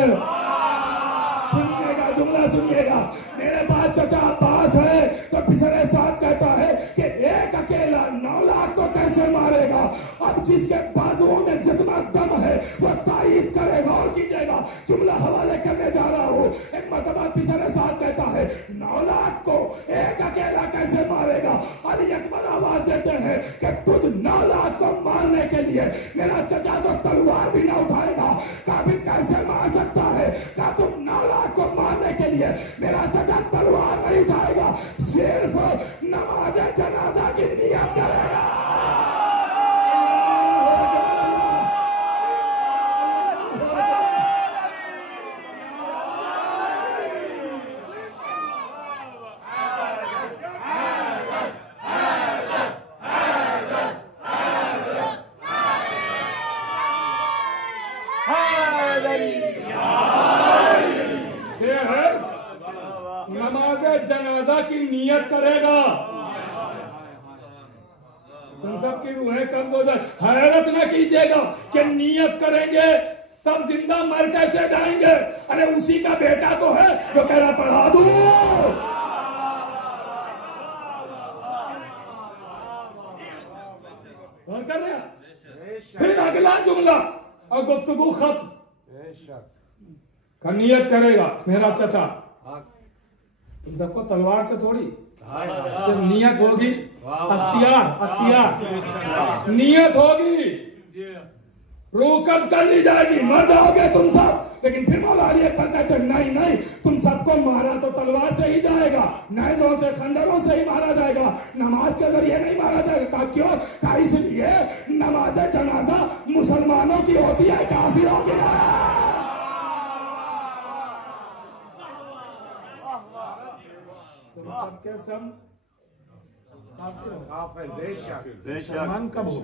सुनिएगा, जुमला सुनिएगा, मेरे पास चाचा अब्बास है। तो पिसरे साथ कहता है कि एक अकेला 9 लाख को कैसे मारेगा? अब जिसके बाजुओं में जितना दम है वो तायीद करेगा। और कीजिएगा, जुमला हवाले करने जा रहा हूँ। एक मर्तबा पिसरे साथ कहता है 9 लाख को एक अकेला कैसे मारेगा? अली अकबर आवाज देते हैं कि तू तुम 9 लाख को मारने के लिए मेरा चचा तो तलवार भी ना उठाएगा। कहा भी कैसे मार सकता है? कहा तुम 9 लाख को मारने के लिए मेरा चचा तलवार नहीं उठाएगा, सिर्फ नमाज जनाजा की नियत करेगा। नमाज जनाजा की नियत करेगा। तुम सबकी रूहें कब्ज हो जाए, हैरत न कीजिएगा कि नियत करेंगे सब जिंदा मर कैसे जाएंगे। अरे उसी का बेटा तो है जो कह रहा पढ़ा दूं। और कर रहे हैं। फिर अगला जुमला और गुफ्तगू खत्म। का नियत करेगा मेरा चचा। तुम सबको तलवार से थोड़ी, सिर्फ नियत होगी। अख्तियार नियत होगी, रूह कब्ज कर ली जाएगी, मर जाओगे तुम सब। लेकिन फिर मौला अली अकबर कहते नहीं नहीं, तुम सबको मारा तो तलवार से ही जाएगा, नेज़ों से खंजरों से ही मारा जाएगा, नमाज के जरिए नहीं मारा जाएगा। कहा क्यों? कहा इसलिए नमाज जनाजा मुसलमानों की होती है, काफिरों की नहीं। तुम सबके सब मुसलमान कब हो?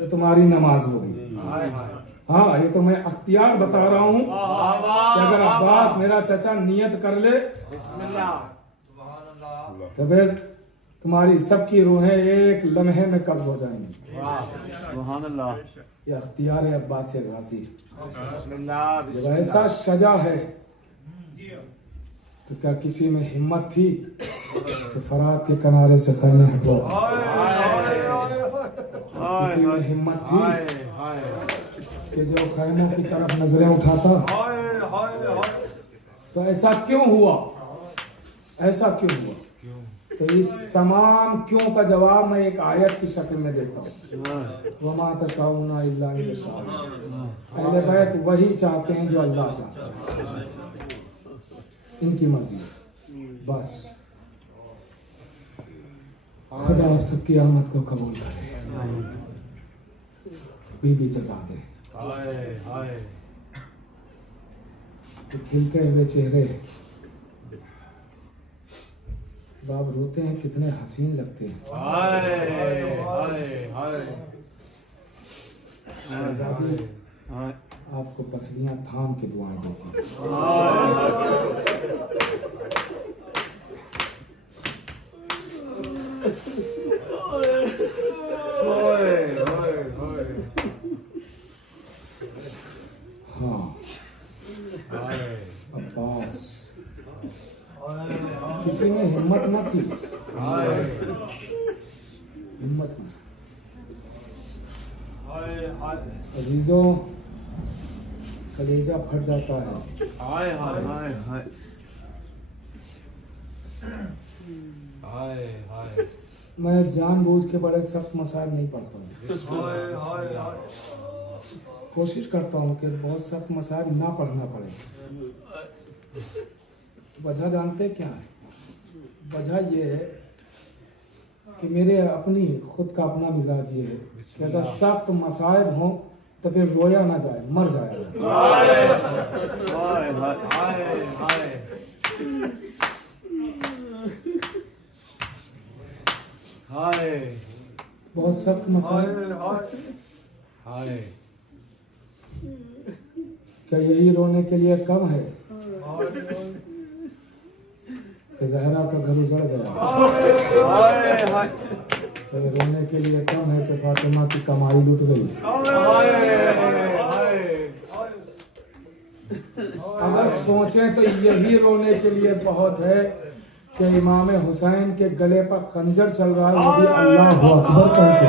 ये तुम्हारी नमाज होगी। हाँ, ये तो मैं अख्तियार बता रहा हूँ कि अगर अब्बास मेरा चचा नियत कर ले तो फिर तुम्हारी सबकी रूहें एक लम्हे में कब्ज हो जाएंगी। ये अख्तियार है अब्बास गाजी। जब ऐसा सजा है तो क्या किसी में हिम्मत थी तो फरात के किनारे से खैमे हटो? किसी में हिम्मत थी कि जो खैमों की तरफ नजरें उठाता? तो ऐसा क्यों हुआ? ऐसा क्यों हुआ? तो इस तमाम क्यों का जवाब मैं एक आयत की शक्ल में देता हूँ। वमा तशाऊना इल्ला अन यशा। अहले बैत वही चाहते हैं जो अल्लाह चाहता है, इनकी मर्जी बस। खुदा आप सबकी आमद को कबूल करे, बीबी जज़ा दे। तो खिलते हुए चेहरे, बाप रोते हैं कितने हसीन लगते हैं। शहजादी आपको पसलियां थाम के दुआएं देती हाँ अब्बास, किसी में हिम्मत न थी, हिम्मत न। अजीजों, कलेजा फट जाता है। हाय हाय हाय हाय हाय हाय। मैं जानबूझ के बड़े सख्त मसाइल नहीं पढ़ता हूँ। हाय हाय हाय। कोशिश करता हूँ कि बहुत सख्त मसाइल ना पढ़ना पड़े। वजह जानते क्या है? वजह ये है कि मेरे अपनी खुद का अपना मिजाज ये है कि अगर सख्त मसाइल हों तो फिर रोया ना जाए, मर जाएगा। बहुत सख्त मसाइल, क्या यही रोने के लिए कम है कि ज़हरा का घर उजड़ गया? क्या रोने के लिए कम है कि फातिमा की कमाई लुट गई? अगर सोचें तो यही रोने के लिए बहुत है कि इमाम हुसैन के गले पर खंजर चल रहा है, वो भी अल्लाह अकबर कहते।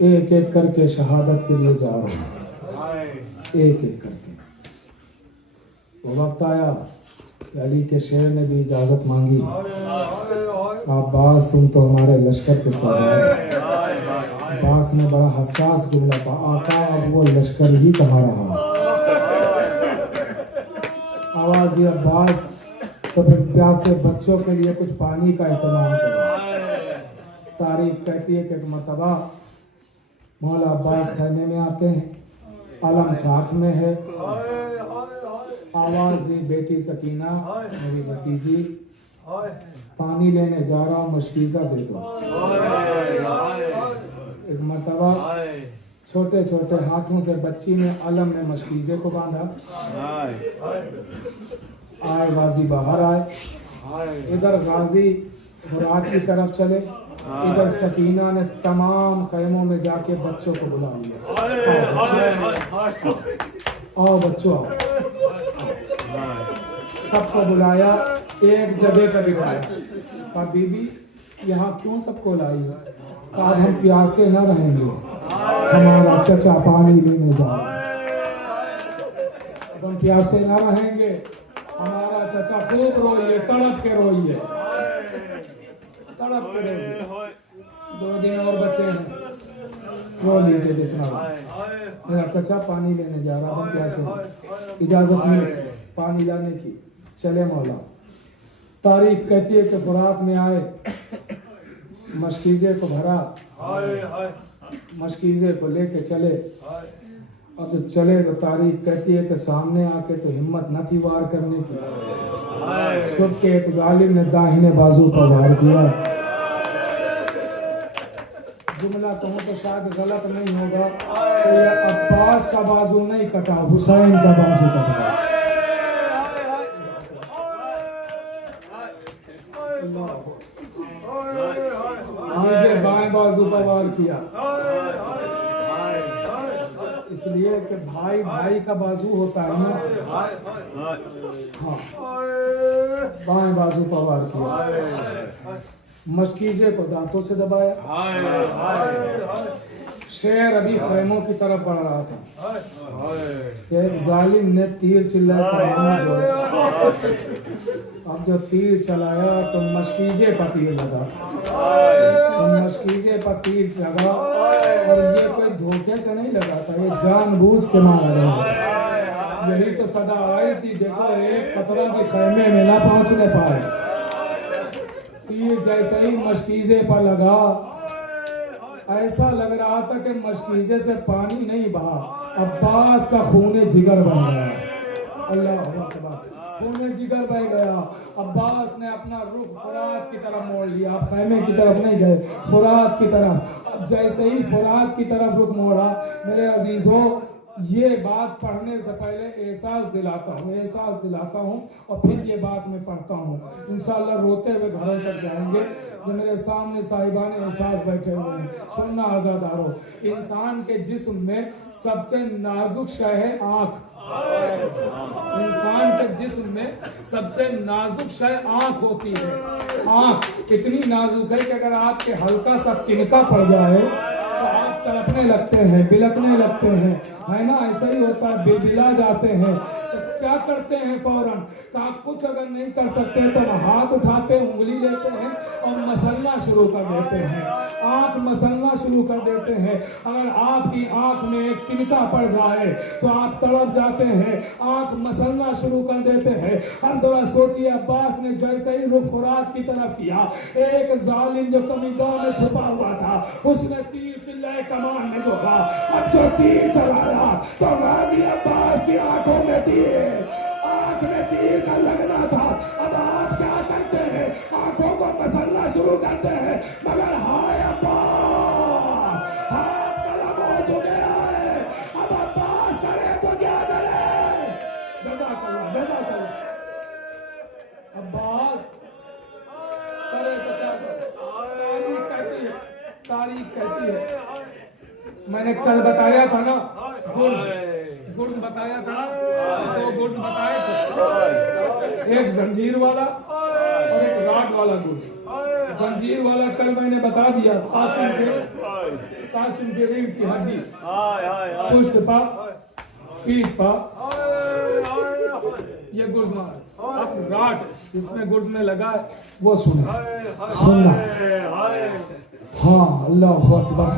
एक एक करके शहादत के लिए जा रहे हैं, एक एक करके। वो वक्त आया कि अली के शेर ने भी इजाज़त मांगी, अब्बास तुम तो हमारे लश्कर के सरदार। अब्बास ने बड़ा हसास जुमला कहा, आका अब वो लश्कर ही कहाँ रहा। आवाज़ दी अब्बास तो फिर प्यासे बच्चों के लिए कुछ पानी का इंतजाम करो। तारीख कहती है कि एक मरतबा मौला अब्बास खैमे में आते हैं, आलम साथ में है। आवाज़ दी बेटी सकीना मेरी भतीजी पानी लेने जा रहा हूँ, मशकीज़ा दे दो। एक मरतबा छोटे छोटे हाथों से बच्ची ने अलम में मशकीज़े को बांधा। आए गाजी बाहर आए, इधर गाजी फुरात की तरफ चले, इधर सकीना ने तमाम खैमों में जाके बच्चों को बुला लिया। आओ बच्चों आओ, सबको बुलाया, एक जगह पर बिठाया। कहा बीबी यहाँ क्यों सबको लाई हो? कहा हम प्यासे न रहेंगे, हमारा चचा पानी लेने जाए। हम प्यासे न रहेंगे, हमारा चचा खूब रोइए, तड़प के रोइए, तड़प के रोइए। 2 दिन और बचे हैं, रो लीजिए जितना। मेरा चचा पानी लेने जा रहा, हम प्यासे। इजाजत मिली पानी लाने की, चले मौला। तारीख कहती है कि फुरात में आए, मशकीज़े को भरा, मशकीज़े को लेके चले। अब जब चले तो तारीख कहती है कि सामने आके तो हिम्मत न थी वार करने की। छुप के एक जालिम ने दाहिने बाजू पर वार किया। जुमला कहूँ तो शायद गलत नहीं होगा, तो ये अब्बास का बाजू नहीं कटा, हुसैन का बाजू कटा। मुझे बाएं बाजू पर वार किया, इसलिए कि भाई भाई का बाजू होता है ना। हाँ, बाएं बाजू पर वार किया, मशकीज़े को दांतों से दबाया। शेर अभी खैमों की तरफ बढ़ रहा था, एक जालिम ने तीर चिल्लाया। अब जो तीर चलाया तो मशकीज़े पर तीर लगा, तो मशकीज़े पर तीर लगा, और ये कोई धोखे से नहीं लगा था, ये जानबूझ के मारा गया। यही तो सदा आई थी, देखो एक कतरा भी खैमे में ना पहुंचने पाए। तीर जैसे ही मशकीज़े पर लगा, ऐसा लग रहा था कि मशकीज़े से पानी नहीं बहा, अब्बास का खूने जिगर बन गया। अल्लाह अकबर, खूने जिगर बह गया। अब्बास ने अपना रुख फुरात की तरफ मोड़ लिया। आप खैमे की तरफ नहीं गए, फुरात की तरफ। अब जैसे ही फुरात की तरफ रुख मोड़ा, मेरे अजीजों, ये बात पढ़ने से पहले एहसास दिलाता हूँ और फिर ये बात मैं पढ़ता हूँ। इंशाअल्लाह रोते हुए घरों तक जाएंगे। जो मेरे सामने साहिबान एहसास बैठे हुए हैं, सुनना आज़ादारो, इंसान के जिस्म में सबसे नाजुक शय है आँख। इंसान के जिस्म में सबसे नाजुक शय आँख होती है। आँख इतनी नाजुक है कि अगर आपके हल्का सा तिनका पड़ जाए तो आप तड़पने लगते हैं, बिलकने लगते हैं, है ना? ऐसा ही होता है, बेबिला जाते हैं। तो क्या करते हैं फौरन? आप कुछ अगर नहीं कर सकते तो हाथ उठाते, उंगली लेते हैं और मसलना शुरू कर देते हैं, आँख मसलना शुरू कर देते हैं। अगर आपकी आँख में एक तिनका पड़ जाए तो आप तड़प जाते हैं, आँख मसलना शुरू कर देते हैं। अब जरा सोचिए, अब्बास ने जैसे ही रुख फुरात की तरफ किया, एक जालिम जो कमीगाह में छुपा हुआ था, उसने तीर चिल्लाए कमान में जोड़ा। अब जो तीर चलाया तो गाजी अब्बास की आंखों में तीर, आंख में तीर का लगना था। अब आप क्या करते हैं? आंखों को मसलना शुरू करते हैं, मगर हाय अब्बास, हाथ कलम हो चुके हैं। अब अब्बास करे तो क्या करे? जज़ाकल्लाह। अब्बास करे तो क्या करे? तारीख कहती है, मैंने कल बताया था ना, गुर्ज बताया था, 2 गुर्ज बताए थे, एक जंजीर वाला और एक राड वाला गुर्ज। जंजीर वाला कल मैंने बता दिया, कासिम के रीढ़ की हड्डी, पुष्ट पा, पीठ पा, ये गुर्ज मार अब राट इसमें गुर्ज में लगा है, वो सुने सुनना। हाँ अल्लाह अकबर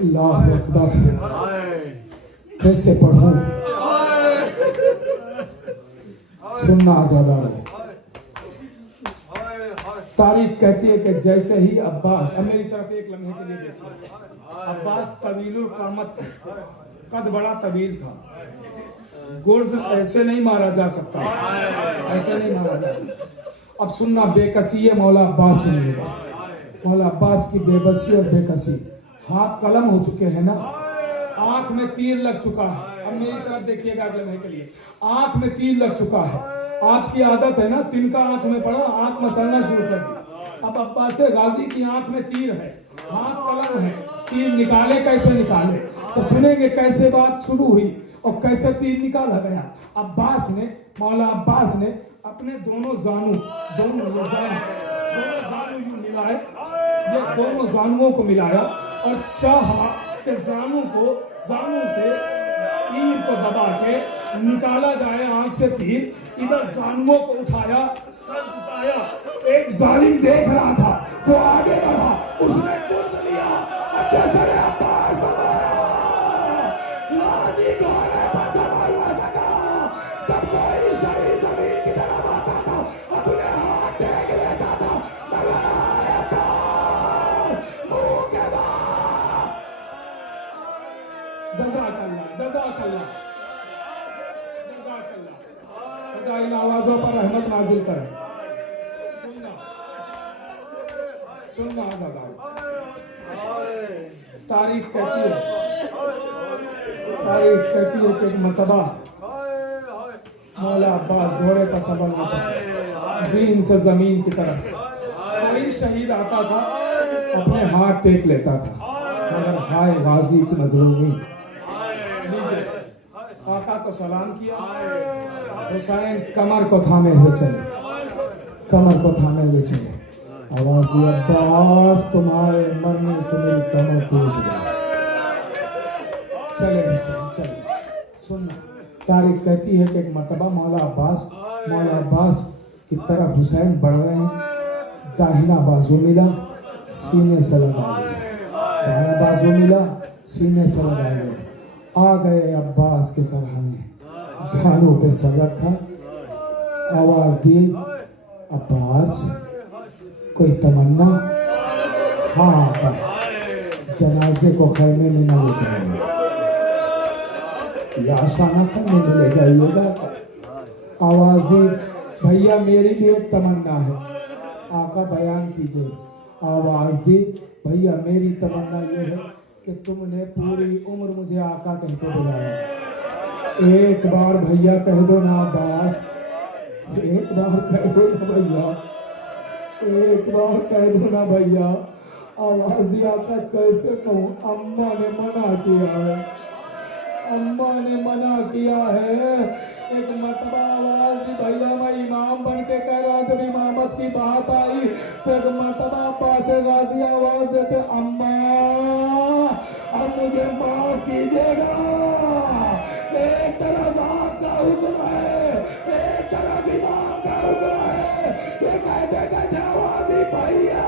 अल्लाह अकबर। कैसे पढ़ूं? सुनना आजादार। तारीख कहती है कि जैसे ही अब्बास, अब मेरी तरफ एक लम्हे के लिए देखिए, अब्बास तवीलुल कामत था, कद बड़ा तवील था। गुर्ज ऐसे नहीं मारा जा सकता, ऐसे नहीं मारा जा सकता। अब सुनना बेकसी है मौला अब्बास सुनिएगा। मौला अब्बास की बेबसी और बेकसी, हाथ कलम हो चुके हैं ना, आंख में तीर लग चुका है। अब मेरी तरफ देखिएगा अगले महीने के लिए, आंख में तीर लग चुका है। आपकी आदत है ना, तिनका आंख में पड़ा, आंख मसलना शुरू कर दी। अब अब्बास गाजी की आंख में तीर है, हाथ कलम है, तीर निकाले कैसे निकाले? तो सुनेंगे कैसे बात शुरू हुई और कैसे तीर निकाला गया। अब्बास ने, मौला अब्बास ने अपने दोनों जानू यूं मिलाए, ये दोनों जानुओं को मिलाया और चाहा कि जानू से तीर को दबा के निकाला जाए आंख से तीर। इधर जानुओं को उठाया, सर झुकाया। एक जालिम देख रहा था, वो आगे बढ़ा, उसने गुर्ज लिया। अच्छा सर अब्बास गाजी को नहीं संभाल ना सका। तब कोई शहीद जमीन की तरफ आता था, अपने हाथ टेक लेता था, मगर मुंह के बाद जज़ाकल्लाह इन आवाजों पर रहमत नाजिल करे। सुनना आजादार। तारीख कहती है कि मतबा मौला अब्बास घोड़े पर सवार न सके, जीन से जमीन की तरफ कोई शहीद आता था, अपने हाथ टेक लेता था, मगर हाय गाजी की मजलूमी। आका को सलाम किया, हुसैन कमर को थामे हुए चले, कमर को थामे हुए चले। आवाज दी अब्बास तुम्हारे मरने से मेरी कमर टूट गई। चले हुसैन चले। सुनना तारीख कहती है कि एक मर्तबा मौला अब्बास की तरफ हुसैन बढ़ रहे हैं, दाहिना बाजू मिला, सीने से लगा लिया, दाहिना बाजू मिला, सीने से लगा लिया। आ गए अब्बास के सरहाने, जानू पे सर रखा, आवाज दी अब्बास कोई तमन्ना? हाँ जनाजे को खैमे में न ले जाएंगे, लाशा न खैमे में ले जाइएगा। आवाज दी भैया मेरी भी एक तमन्ना है, आका बयान कीजिए। आवाज दी भैया मेरी तमन्ना ये है कि तुमने पूरी उम्र मुझे आका कह के बुलाया, एक बार भैया कह दो ना अब्बास, एक बार कह दो ना भैया, एक बार कह दो ना भैया। आवाज दिया था कैसे कहूँ, अम्मा ने मना किया है, अम्मा ने मना किया है। एक मरतबा आवाज दी भैया मैं इमाम बन के कह रहा जब इमामत की बात आई तो एक मरतबा पास गाजी आवाज देते अम्मा अब मुझे माफ कीजिएगा। एक तरफ आपका हुक्म है, एक तरफ इमाम का हुक्म है, ये कहते कहते आवाजी भैया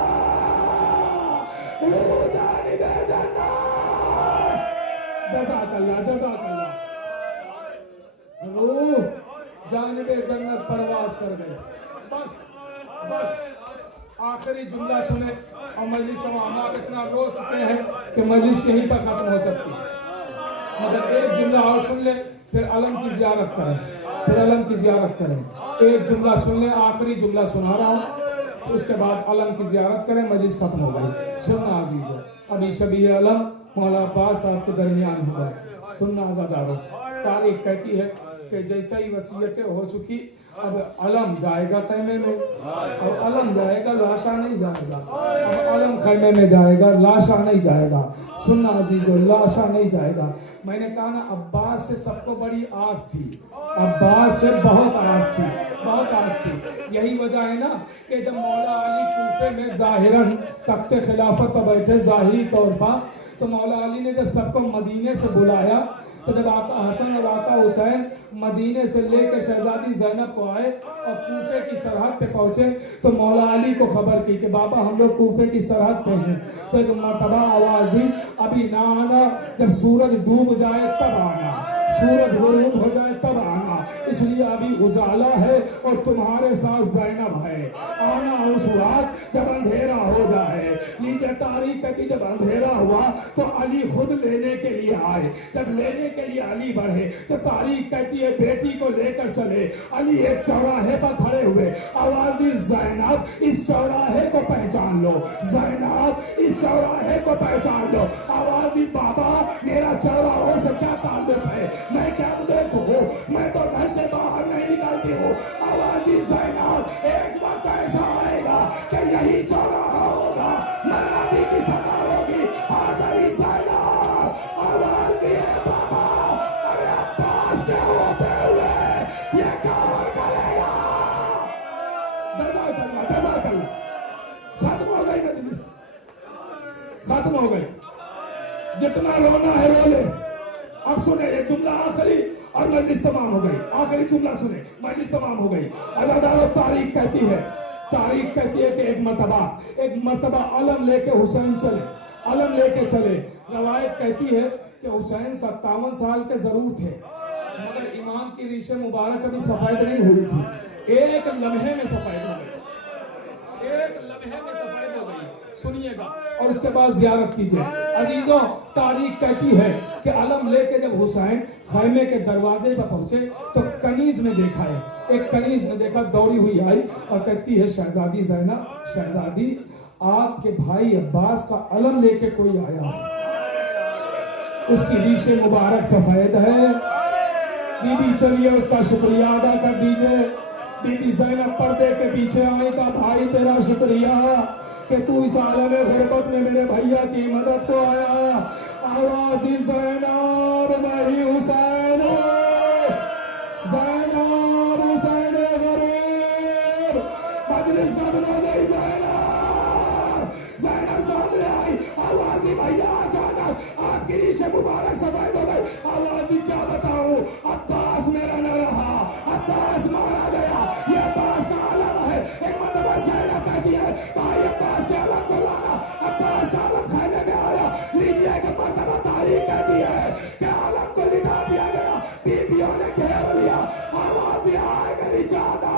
रूह जाने दे जन्नत। जज़ाकल्लाह जज़ाकल्लाह। रूह जानिबे जन्नत परवाज कर गए। बस आखिरी जुमला सुने और मजलिस तमाम। आप इतना रो सकते हैं कि मजलिस यहीं पर खत्म हो सकती है, मगर एक जुमला और सुन ले, फिर अलम की जियारत करें, फिर अलम की जियारत करें। एक जुमला सुन ले, आखिरी जुमला सुना रहा हूँ, उसके बाद अलम की जियारत करें, मजलिस खत्म हो गई। सुनना अजीज है, अभी शबी अलम मौला अब्बास आपके दरमियान हुआ। सुनना आजादारो, तारीख कहती है कि जैसे ही वसीयतें हो चुकी, अब अलम जाएगा खैमे में, अब अलम जाएगा लाशा नहीं जाएगा, अब अलम खैमे में जाएगा लाशा नहीं जाएगा। सुनना अजीजो, लाशा नहीं जाएगा। मैंने कहा ना अब्बास से सबको बड़ी आस थी, अब्बास से बहुत आस थी, बहुत आस थी। यही वजह है ना कि जब मौला अली कूफे में जाहिरन तख्ते खिलाफत पर बैठे जाहिरी तौर पर, तो मौला अली ने जब सबको मदीने से बुलाया तो जब आका हसन और आका हुसैन मदीने से लेकर शहजादी ज़ैनब को आए और कूफे की सरहद पे पहुंचे तो मौला अली को खबर की कि बाबा हम लोग कूफे की सरहद पे हैं। तो एक मरतबा आवाज दी, अभी ना आना, जब सूरज डूब जाए तब आना, सूरज गुरूब हो जाए तब आना, इसलिए अभी उजाला है और तुम्हारे साथ ज़ैनब है, आना उस वक्त जब अंधेरा हो जाए। नीचे तारीख की जब अंधेरा हुआ तो अली खुद लेने के लिए आए, जब लेने के लिए अली बढ़े तो तारीख कहती है बेटी को लेकर चले। अली एक चौराहे पर खड़े हुए, आवाज दी, ज़ैनब इस चौराहे को पहचान लो, ज़ैनब इस चौराहे को पहचान लो। आवाज दी, बाबा मेरा चौराहों से क्या ताल्लुक है, मैं क्या देखूं, मैं तो घर से बाहर नहीं निकलती हूँ। आवाज दी, ज़ैनब एक वक्त ऐसा आएगा कि यही चौराहा होगा, मनादी की सदा होगी, हाज़िर ज़ैनब। आवाज दी, बाबा अरे अब्बास के होते हुए ये कौन करेगा? जज़ाकल्लाह, खत्म हो गई मजलिस, खत्म हो गई, जितना रोना है रो ले। अब सुने ये जुमला आखिरी और मजलिस तमाम हो गई, आखिरी जुमला सुने, मजलिस तमाम हो गई। अदादार तारीख कहती है, तारीख कहती है कि एक मरतबा अलम लेके हुसैन चले, अलम लेके चले। रवायत कहती है कि हुसैन 57 साल के जरूर थे, मगर इमाम की रीशे मुबारक अभी सफेद नहीं हुई थी। एक लम्हे में सफेद हो गई, एक लम्हे में सफेद हो गई। सुनिएगा और उसके बाद जियारत कीजिए। अजीजों, तारीख कहती है कि अलम लेके जब हुसैन खैमे के दरवाजे पर पहुंचे तो कनीज ने देखा है, एक कनीज ने देखा, दौड़ी हुई आई और कहती है शहजादी ज़ैनब, शहजादी आपके भाई अब्बास का अलम लेके कोई आया है, उसकी रीशे मुबारक सफेद है। बीबी चलिए उसका शुक्रिया अदा कर दीजिए। बीबी ज़ैनब पर्दे के पीछे आई, का भाई तेरा शुक्रिया कि तू इस आलम गुरबत में मेरे भैया की मदद को आया। आवाज़ दी, ज़ैनब वही हुसैन, ज़ैनब हुसैन गरीब। मजलिस खत्म हो गई, ज़ैनब सामने आई। आवाज़ दी, भैया अचानक आपकी रीशे मुबारक सफेद हो गई। आवाज़ दी, क्या बताऊं, अब्बास मेरा न रहा, अब्बास मारा गया, ये अब्बास का आलम है। एक मरतबा ज़ैनब कहती है, भाई अब्बास के आलम को लाना, अब्बास का आलम खाने में आया। लीजिए एक मरतबा तारीख कहती है कि आलम को लिटा दिया गया, बीबियों ने घेर लिया। आवाज़ दी, हाय मेरी जाना,